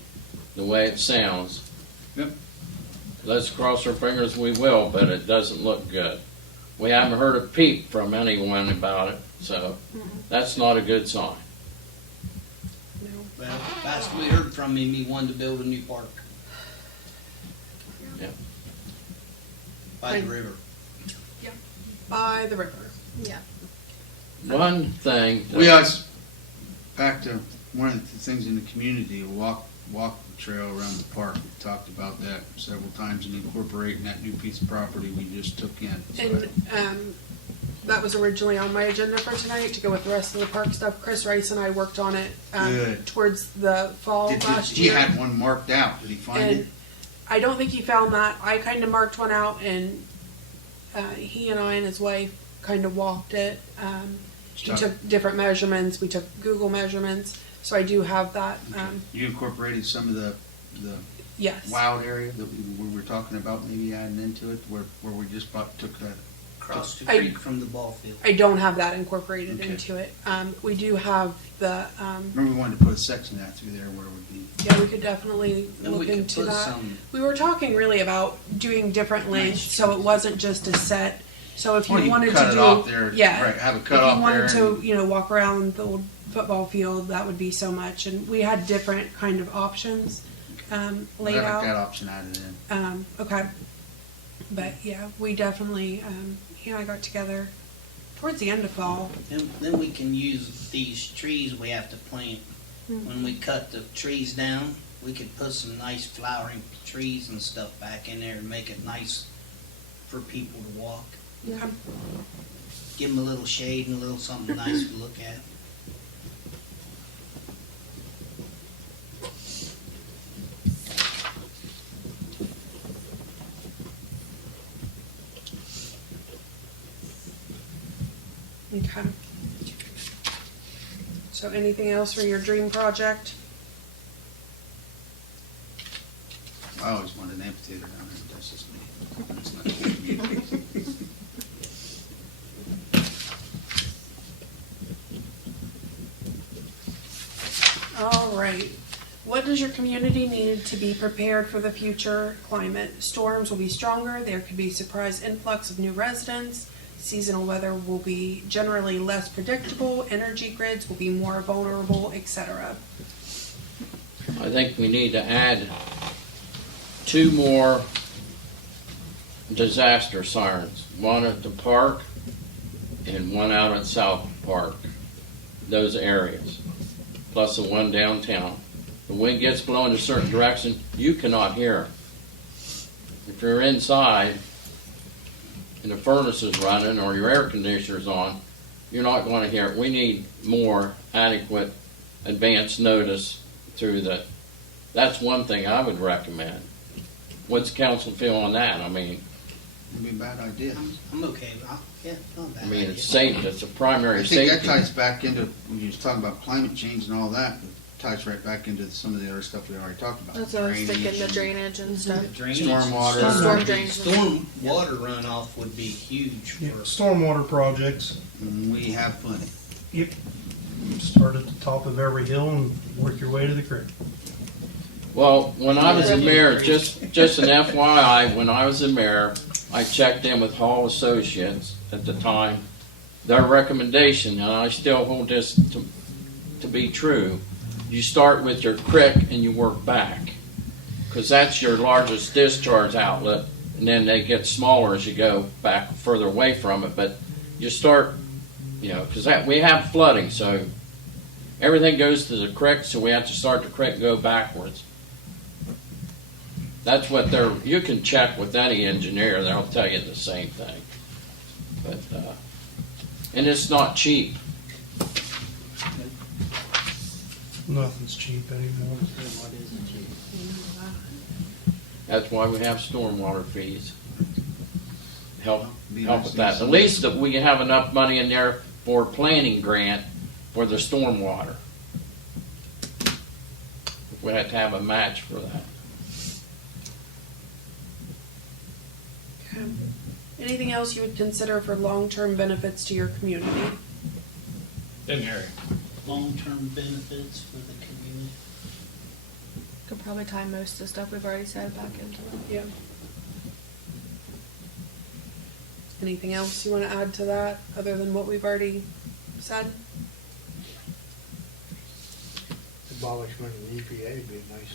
the way it sounds. Yep. Let's cross our fingers we will, but it doesn't look good. We haven't heard a peep from anyone about it, so that's not a good sign. No. Well, last we heard from him, he wanted to build a new park. Yeah. By the river. By the river. Yeah. One thing. We always, back to one of the things in the community, a walk the trail around the park. We talked about that several times and incorporating that new piece of property we just took in. So And that was originally on my agenda for tonight to go with the rest of the park stuff. Chris Rice and I worked on it Good. towards the fall last he year. had one marked out. Did he find And it? I don't think he found that. I kind of marked one out, and he and I and his wife kind of walked it. He Stop. took different measurements. We took Google measurements, so I do have that. You incorporated some of the Yes. wild area that we were talking about, maybe adding into it, where we just took that. Across the I- creek from the ball field. I don't have that incorporated Okay. into it. We do have the. Remember, we wanted to put a section of that through there where it would be. Yeah, we could definitely Then look we could into put that. some, We were talking really about doing different lengths, Nice. so it wasn't just a set. So if you Well, you wanted cut to it do, off there, yeah, right, have a if cut you off wanted there. to, walk around the old football field, that would be so much. And we had different kind of options laid That out. option added in. Okay, but yeah, we definitely he and I got together towards the end of fall. then we can use these trees we have to plant. When we cut the trees down, we could put some nice flowering trees and stuff back in there and make it nice for people to walk. Okay. Give them a little shade and a little something nice to look at. Okay. So anything else for your dream project? I always wanted an amphitheater down there, but that's just me. That's not the community. All right. What does your community need to be prepared for the future climate? Storms will be stronger. There could be surprise influx of new residents. Seasonal weather will be generally less predictable. Energy grids will be more vulnerable, etc. I think we need to add 2 more disaster sirens, one at the park and one out at South Park, those areas, plus the one downtown. The wind gets blowing in a certain direction, you cannot hear it. If you're inside and the furnace is running or your air conditioner's on, you're not going to hear it. We need more adequate advance notice through that's one thing I would recommend. What's the council feel on that? I mean, It'd be a bad idea. I'm okay, yeah, not a bad I mean, idea. it's safe, it's a primary I think that safety. ties back into, when you was talking about climate change and all that, it ties right back into some of the other stuff we already talked about. That's what I was thinking, the Drainage drainage and stuff. The drainage Stormwater. and stuff. Storm drains. Storm water runoff would be huge Yeah, for, stormwater projects. and we have plenty. Yep. Start at the top of every hill and work your way to the creek. Well, when I was a mayor, just an FYI, when I was a mayor, I checked in with Hall Associates at the time. Their recommendation, and I still hold this to be true, you start with your creek and you work back. Because that's your largest discharge outlet, and then they get smaller as you go back further away from it. But you start, because we have flooding, so Everything goes to the creek, so we have to start the creek and go backwards. That's what you can check with any engineer, they'll tell you the same thing. But, and it's not cheap. Nothing's cheap anymore. What is it, Chief? That's why we have stormwater fees. Help Be help nice with to that. see At least that we have enough money in there for a planning grant for the stormwater. We had to have a match for that. Okay. Anything else you would consider for long-term benefits to your community? And Harry. Long-term benefits for the community. Could probably tie most of the stuff we've already said back into it. Yeah. Anything else you want to add to that, other than what we've already said? Abolishment of the EPA would be a nice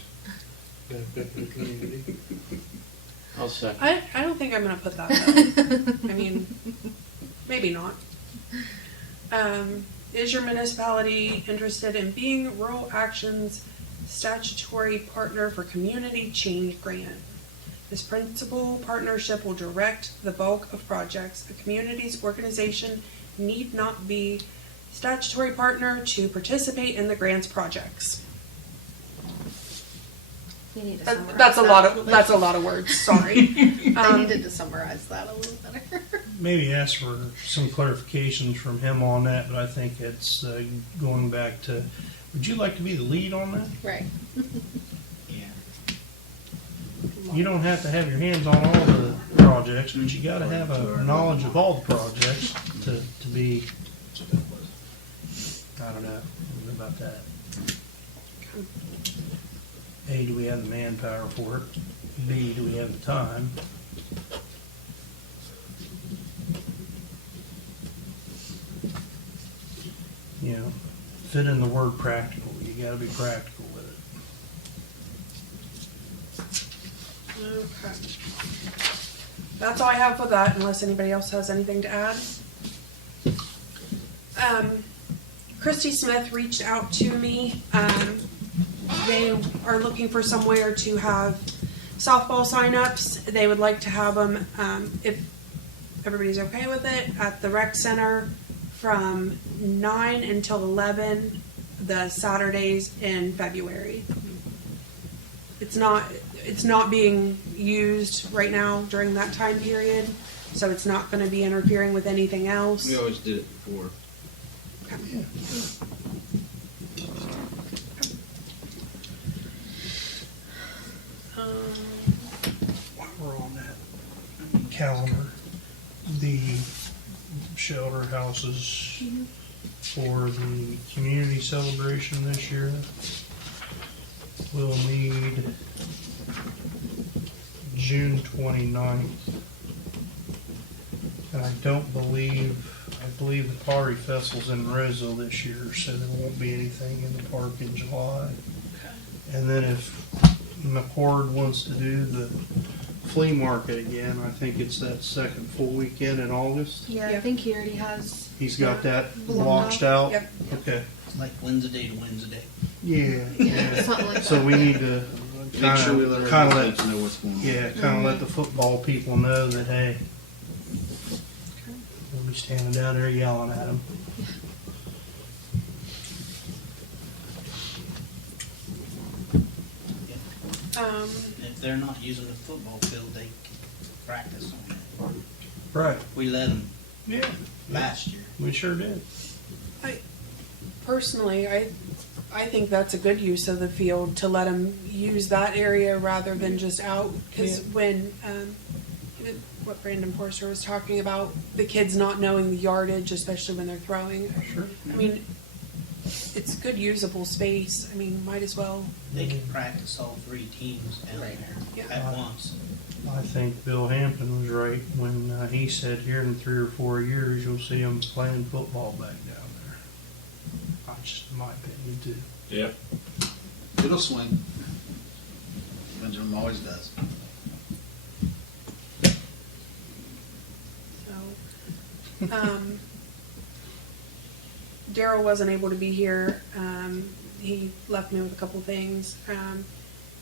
benefit for the community. I'll second. I don't think I'm gonna put that though. I mean, maybe not. Is your municipality interested in being Rural Action's statutory partner for community change grant? This principal partnership will direct the bulk of projects. A community's organization need not be statutory partner to participate in the grant's projects. We need to summarize That's a that lot little of bit. that's a lot of words. Sorry. I needed to summarize that a little better. Maybe ask for some clarifications from him on that, but I think it's going back to, would you like to be the lead on that? Right. Yeah. You don't have to have your hands on all the projects, but you gotta have a knowledge of all the projects to be, I don't know about that. A, do we have the manpower for it? B, do we have the time? You know, fit in the word practical. You gotta be practical with it. Okay. That's all I have for that, unless anybody else has anything to add. Christy Smith reached out to me. They are looking for somewhere to have softball signups. They would like to have them, if everybody's okay with it, at the rec center from 9 until 11 the Saturdays in February. It's not being used right now during that time period, so it's not going to be interfering with anything else. We always did it before. Yeah. While we're on that calendar, the shelter houses for the community celebration this year will need June 29th. And I believe the Pottery Festival's in Roseville this year, so there won't be anything in the park in July. And then if McCord wants to do the flea market again, I think it's that second full weekend in August. Yeah, I Yep. think he already has. He's got that Blocked blotched out? Yep. Okay. It's like Wednesday to Wednesday. Yeah, yeah. Something like So that. we need to Make sure we let our kind of residents let, know what's going on. yeah, kind of let the football people know that, hey, we'll be standing down there yelling at them. If they're not using the football field, they can practice on it. Right. We let them Yeah. last year. We sure did. Personally, I think that's a good use of the field to let them use that area rather than just out. Because Yeah. when what Brandon Forster was talking about, the kids not knowing the yardage, especially when they're throwing. Sure. I mean, it's good usable space. I mean, might as well. They can practice all three teams down Right. there Yeah. at once. I think Bill Hampton was right when he said here in 3 or 4 years you'll see them playing football back down there. That's just my opinion too. Yeah. It'll swing. Benjamin always does. So, Daryl wasn't able to be here. He left me with a couple things.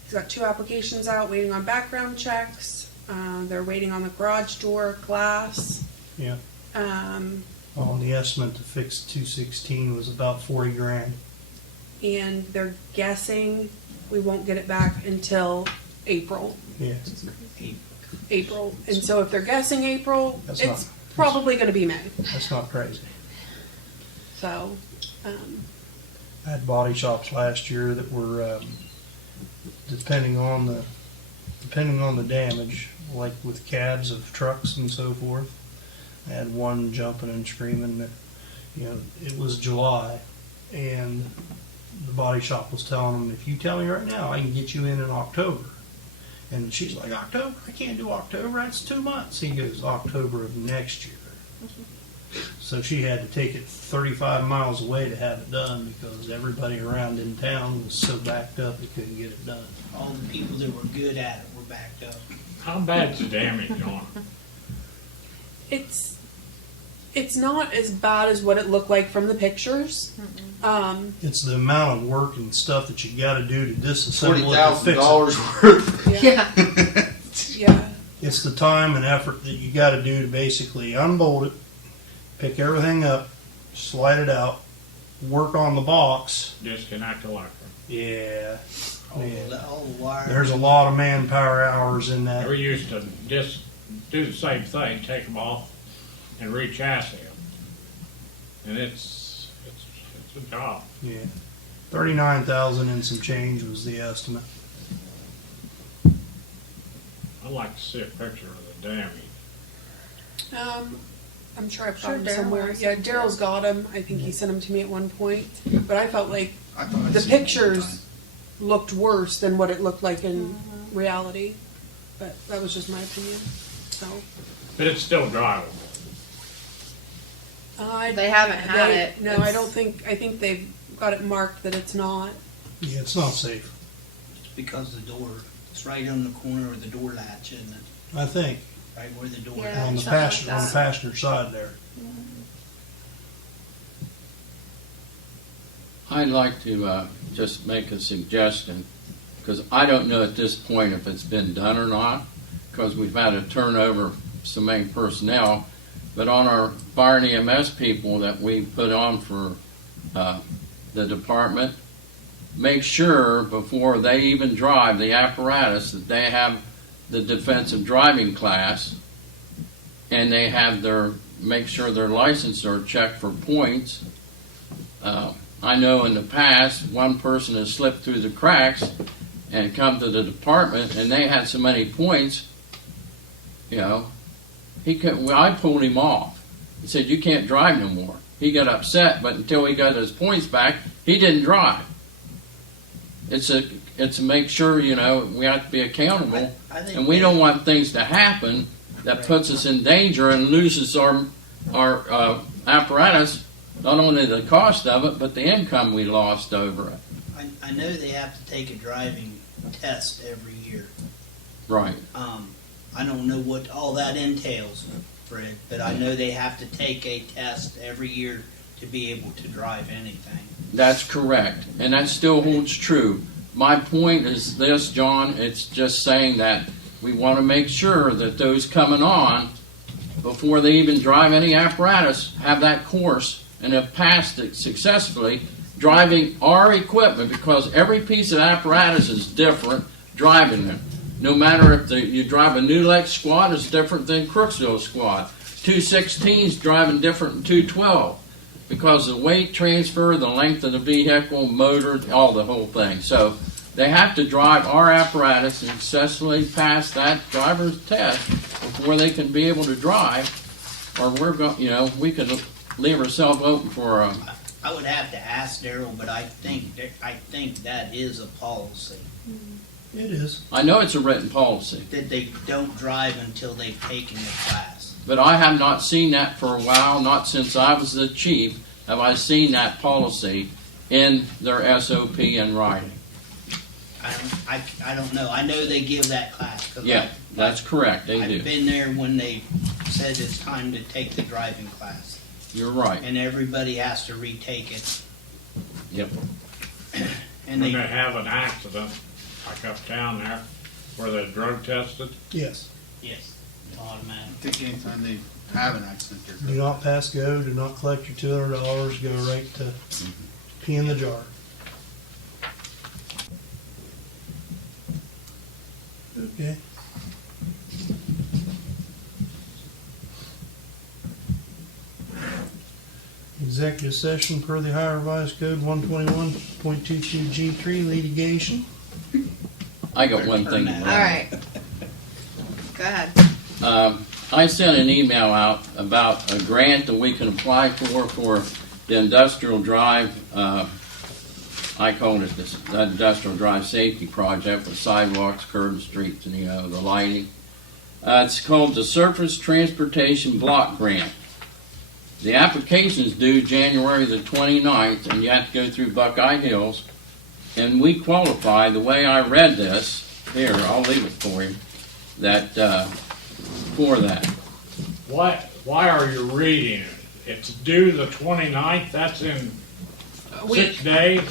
He's got 2 applications out, waiting on background checks. They're waiting on the garage door glass. Yeah. Um, The estimate to fix 216 was about 40 grand. and they're guessing we won't get it back until April. Yeah. April. And so if they're guessing April, That's it's not- probably going to be May. That's not crazy. So, I had body shops last year that were depending on the damage, like with cabs of trucks and so forth. I had one jumping and screaming that, it was July, and the body shop was telling them, if you tell me right now, I can get you in October. And she's like, October? I can't do October. That's 2 months. He goes, October of next year. So she had to take it 35 miles away to have it done because everybody around in town was so backed up they couldn't get it done. All the people that were good at it were backed up. How bad's the damage on it? it's not as bad as what it looked like from the pictures. It's the amount of work and stuff that you got to do to disassemble it and fix it. $40,000 worth. Yeah. Yeah. It's the time and effort that you got to do to basically unbolt it, pick everything up, slide it out, work on the box. Disconnect the electric. Yeah. All Man. the wires. There's a lot of manpower hours in that. We used to just do the same thing, take them off and re-chassis them. And it's a job. Yeah. 39,000 and some change was the estimate. I'd like to see a picture of the damage. I'm sure I've Sure, got them Daryl somewhere. has Yeah, them. Daryl's got them. I think he sent them to me at one point. But I felt like I thought I'd the seen it one pictures time. looked worse than what it looked like in reality. But that was just my opinion. So But it's still drivable. They haven't had it. No, I don't think. I think they've got it marked that it's not. Yeah, it's not safe. It's because the door, it's right on the corner of the door latch, isn't it? I think Right where the door Yeah. on the something like passenger on the that. passenger side there. I'd like to just make a suggestion, because I don't know at this point if it's been done or not, because we've had to turn over so many personnel, but on our fire and EMS people that we put on for the department, make sure before they even drive the apparatus that they have the defensive driving class, and they have make sure their license are checked for points. I know in the past, one person has slipped through the cracks and come to the department, and they had so many points, I pulled him off. He said, "You can't drive no more." He got upset, but until he got his points back, he didn't drive. It's to make sure, we have to be accountable, I think and we don't want things to happen that puts us in danger and loses our apparatus, not only the cost of it, but the income we lost over it. I know they have to take a driving test every year. Right. I don't know what all that entails, Fred, but I know they have to take a test every year to be able to drive anything. That's correct, and that still holds true. My point is this, John, it's just saying that we want to make sure that those coming on, before they even drive any apparatus, have that course and have passed it successfully, driving our equipment, because every piece of apparatus is different driving it. No matter if you drive a New Lex squad, it's different than Crooksville squad. 216's driving different than 212 because of the weight transfer, the length of the vehicle, motor, all the whole thing. So they have to drive our apparatus and successfully pass that driver's test before they can be able to drive, or we could leave ourselves open for a. I would have to ask Daryl, but I think that is a policy, It is. I know it's a written policy, that they don't drive until they've taken the class. but I have not seen that for a while. Not since I was the chief have I seen that policy in their SOP in writing. I don't know. I know they give that class. 'Cause Yeah, that's correct. They I've do. been there when they said it's time to take the driving class. You're right. and everybody has to retake it. Yep. And When they, they have an accident, like uptown there, where they're drug tested, Yes. yes, I automatic. think anytime they have an accident, Do they're not pass go. Do not collect your $200. Go right to pee in the jar. Okay. Executive session per the Ohio Revised Code 121.22G3 litigation. I got one thing to All All add. right. Go ahead. I sent an email out about a grant that we can apply for the industrial drive. I called it the industrial drive safety project with sidewalks, curbs, streets, and the lighting. It's called the Surface Transportation Block Grant. The application is due January the 29th, and you have to go through Buckeye Hills. And we qualify, the way I read this, here, I'll leave it for you, that, for that. why are you reading it? It's due the 29th, that's in 6 days?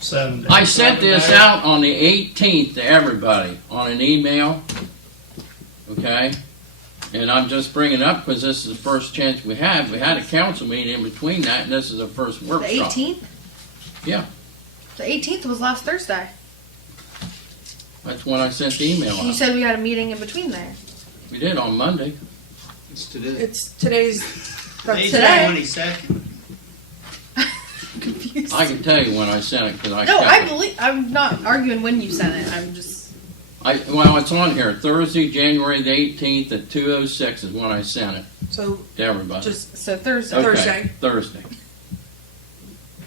7 days. I sent this out on the 18th to everybody on an email, okay? And I'm just bringing it up because this is the first chance we had. We had a council meeting in between that, and this is the first The workshop. 18th? Yeah, The 18th was last Thursday. that's when I sent the email You out. said we had a meeting in between there. We did on Monday. it's today. It's today's, that's Today's today. the 22nd. Confused. I can tell you when I sent it because I No, kept I it. believe. I'm not arguing when you sent it. I'm just. Well, it's on here. Thursday, January the 18th at 2:06 is when I sent it So to everybody. just So Thursday. Okay, Thursday. Thursday.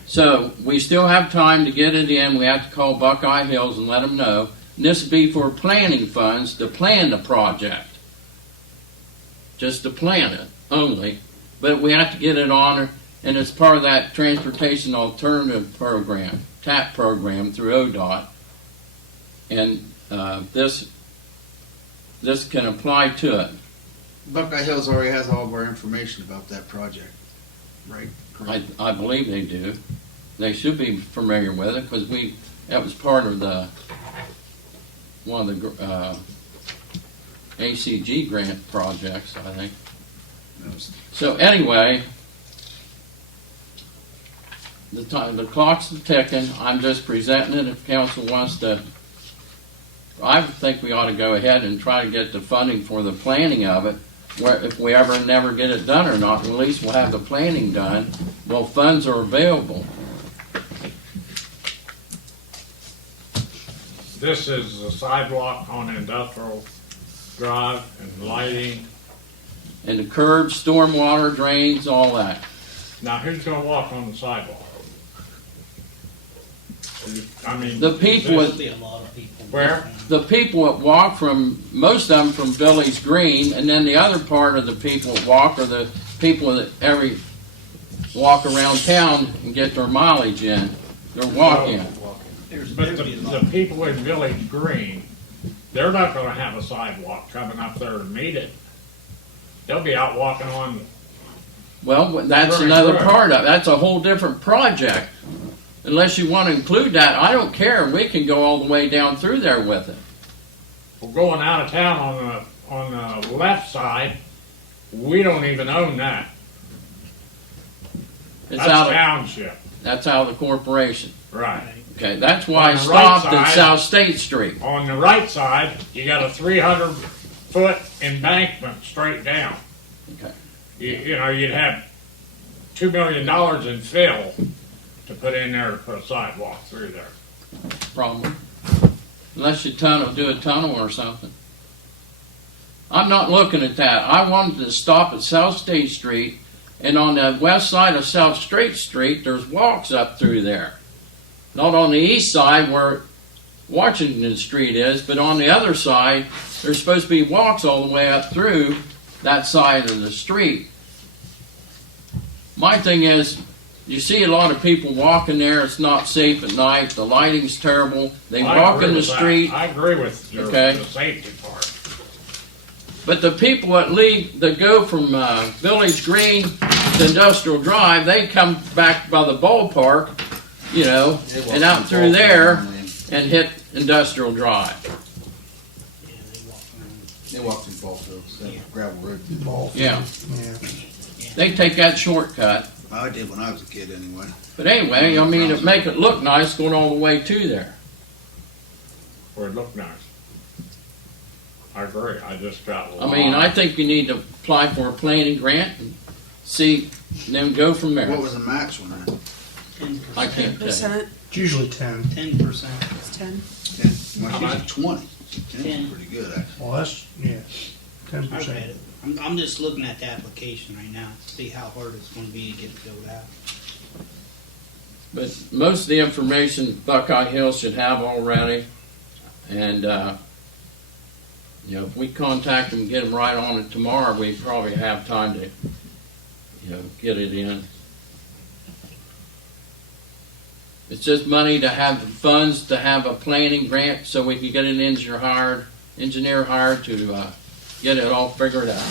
So we still have time to get it in. We have to call Buckeye Hills and let them know. And this would be for planning funds to plan the project. Just to plan it only. But we have to get it on, and it's part of that Transportation Alternative Program, TAP program through ODOT. And this can apply to it. Buckeye Hills already has all of our information about that project, right? I believe they do. They should be familiar with it because that was part of one of the ACG grant projects, I think. So anyway, the clock's ticking. I'm just presenting it. If council wants to, I think we ought to go ahead and try to get the funding for the planning of it. Where if we ever never get it done or not, at least we'll have the planning done. Well, funds are available. This is the sidewalk on Industrial Drive and lighting. And the curbs, stormwater drains, all that. Now, who's gonna walk on the sidewalk? I mean. The people this- There'll be a lot of people. Where? The people that walk most of them from Billy's Green, and then the other part of the people that walk are the people that walk around town and get their mileage in. They're walking. But There'll be a lot. the people in Village Green, they're not gonna have a sidewalk coming up there to meet it. They'll be out walking on, Well, that's Right, another right. part of it. That's a whole different project. Unless you want to include that, I don't care. We can go all the way down through there with it. we're going out of town on the left side. We don't even own that. It's That's out of, township, that's out of the corporation. right. Okay, that's why I On the right stopped at side- South State Street. On the right side, you got a 300-foot embankment straight down. Okay. You know, you'd have $2 million in fill to put in there to put a sidewalk through there. Problem. Unless you do a tunnel or something. I'm not looking at that. I wanted to stop at South State Street, and on the west side of South State Street, there's walks up through there. Not on the east side where Washington Street is, but on the other side, there's supposed to be walks all the way up through that side of the street. My thing is, you see a lot of people walking there. It's not safe at night. The lighting's terrible. They I walk agree in the with that. street. I agree with your, Okay. the safety part. But the people that go from Village Green to Industrial Drive, they come back by the ballpark, you know, and out through there and hit Industrial Drive. Yeah, they walk around. They walk through ball fields, that gravel road. Ball. Yeah, Yeah. they take that shortcut. I did when I was a kid anyway. But anyway, I mean, it make it look nice going all the way to there. Or it looked nice. I agree, I just got a I mean, I think you need to apply for a planning grant and see, and then go from there. What was the max on that? 10%. I can't tell you. Percent, It's usually 10. 10%. it's 10. 10. How Well, much? she's 20. 10 10. is pretty good, actually. Well, that's, yeah, I read 10%. it. I'm just looking at the application right now to see how hard it's gonna be to get it filled out. But most of the information Buckeye Hill should have already. And, you know, if we contact them and get them right on it tomorrow, we probably have time to, you know, get it in. It's just money to have the funds to have a planning grant so we can get an engineer hired to get it all figured out.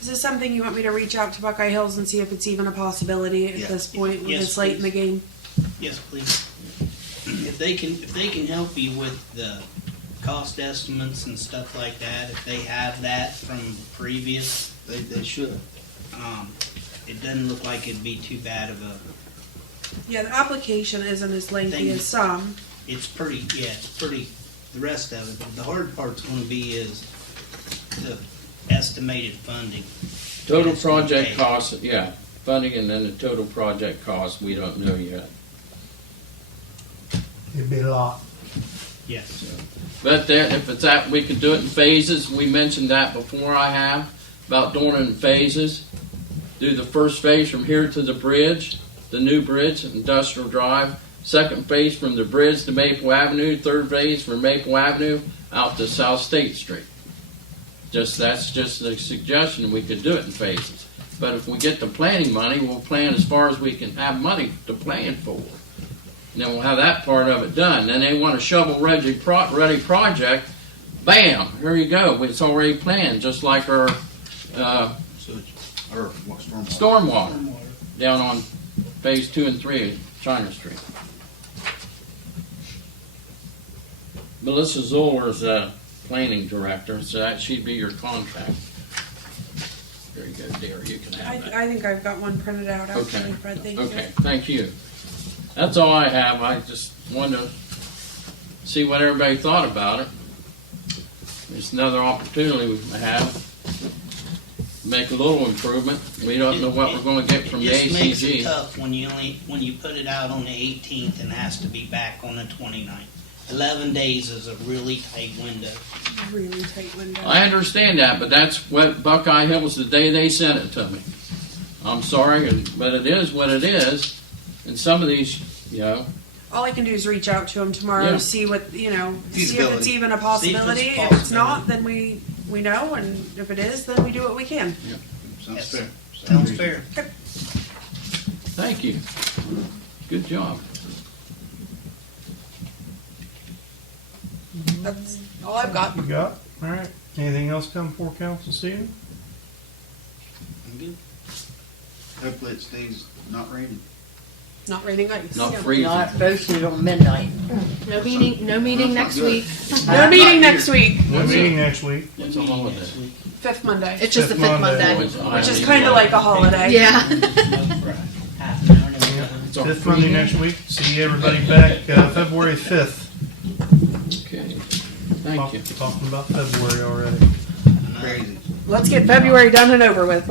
Is this something you want me to reach out to Buckeye Hills and see if it's even a possibility at Yeah. this point when Yes, it's late in the game? Yes, please. If they can help you with the cost estimates and stuff like that, if they have that from previous, They should. it doesn't look like it'd be too bad of a, Yeah, the application isn't as lengthy Thank you. as some. it's pretty, the rest of it. The hard part's gonna be is the estimated funding. Total It's gonna project take. cost, yeah, funding and then the total project cost, we don't know yet. It'd be a lot. Yes. But there, if it's that, we could do it in phases. We mentioned that before I have, about doing it in phases. Do the first phase from here to the bridge, the new bridge, Industrial Drive. Second phase from the bridge to Maple Avenue. Third phase from Maple Avenue out to South State Street. That's just a suggestion. We could do it in phases. But if we get the planning money, we'll plan as far as we can have money to plan for. And then we'll have that part of it done. Then they want a shovel-ready project. Bam! Here you go. It's already planned, just like our Sewage, or what, stormwater. stormwater down on phase 2 and 3 of China Street. Melissa Zoller's planning director, so that she'd be your contact. There you go, dear. You can have that. I think I've got one printed out Okay. actually, Fred, thank you. Okay, thank you. That's all I have. I just wanted to see what everybody thought about it. It's another opportunity we have. Make a little improvement. We don't know what we're gonna get from the It just makes it ACG. tough when you put it out on the 18th and has to be back on the 29th. 11 days is a really tight window. Really tight window. I understand that, but that's what Buckeye Hill was the day they sent it to me. I'm sorry, but it is what it is. And some of these, you know, All I can do is reach out to him tomorrow, Yeah. see what, see if it's Feasibility. even a See if it's possibility. a If it's not, possibility. then we know, and if it is, then we do what we can. Sounds Yes. fair. Sounds fair. thank you. Good job. That's all I've got. You got? All right. Anything else come before council this evening? I'm good. Hopefully it stays not raining. Not raining ice. Not Yeah. freezing. Not posted on midnight. No meeting That's next not good. week. No meeting next week. No meeting next week. It's a holiday. Fifth Monday. It's just the Fifth fifth Monday. Monday. Which is kind of like a holiday. Yeah. Half an hour to Yeah. It's our Fifth Monday pregame. next week. See everybody back February 5th. Okay, thank you. Talking about February already. Crazy. Let's get February done and over with.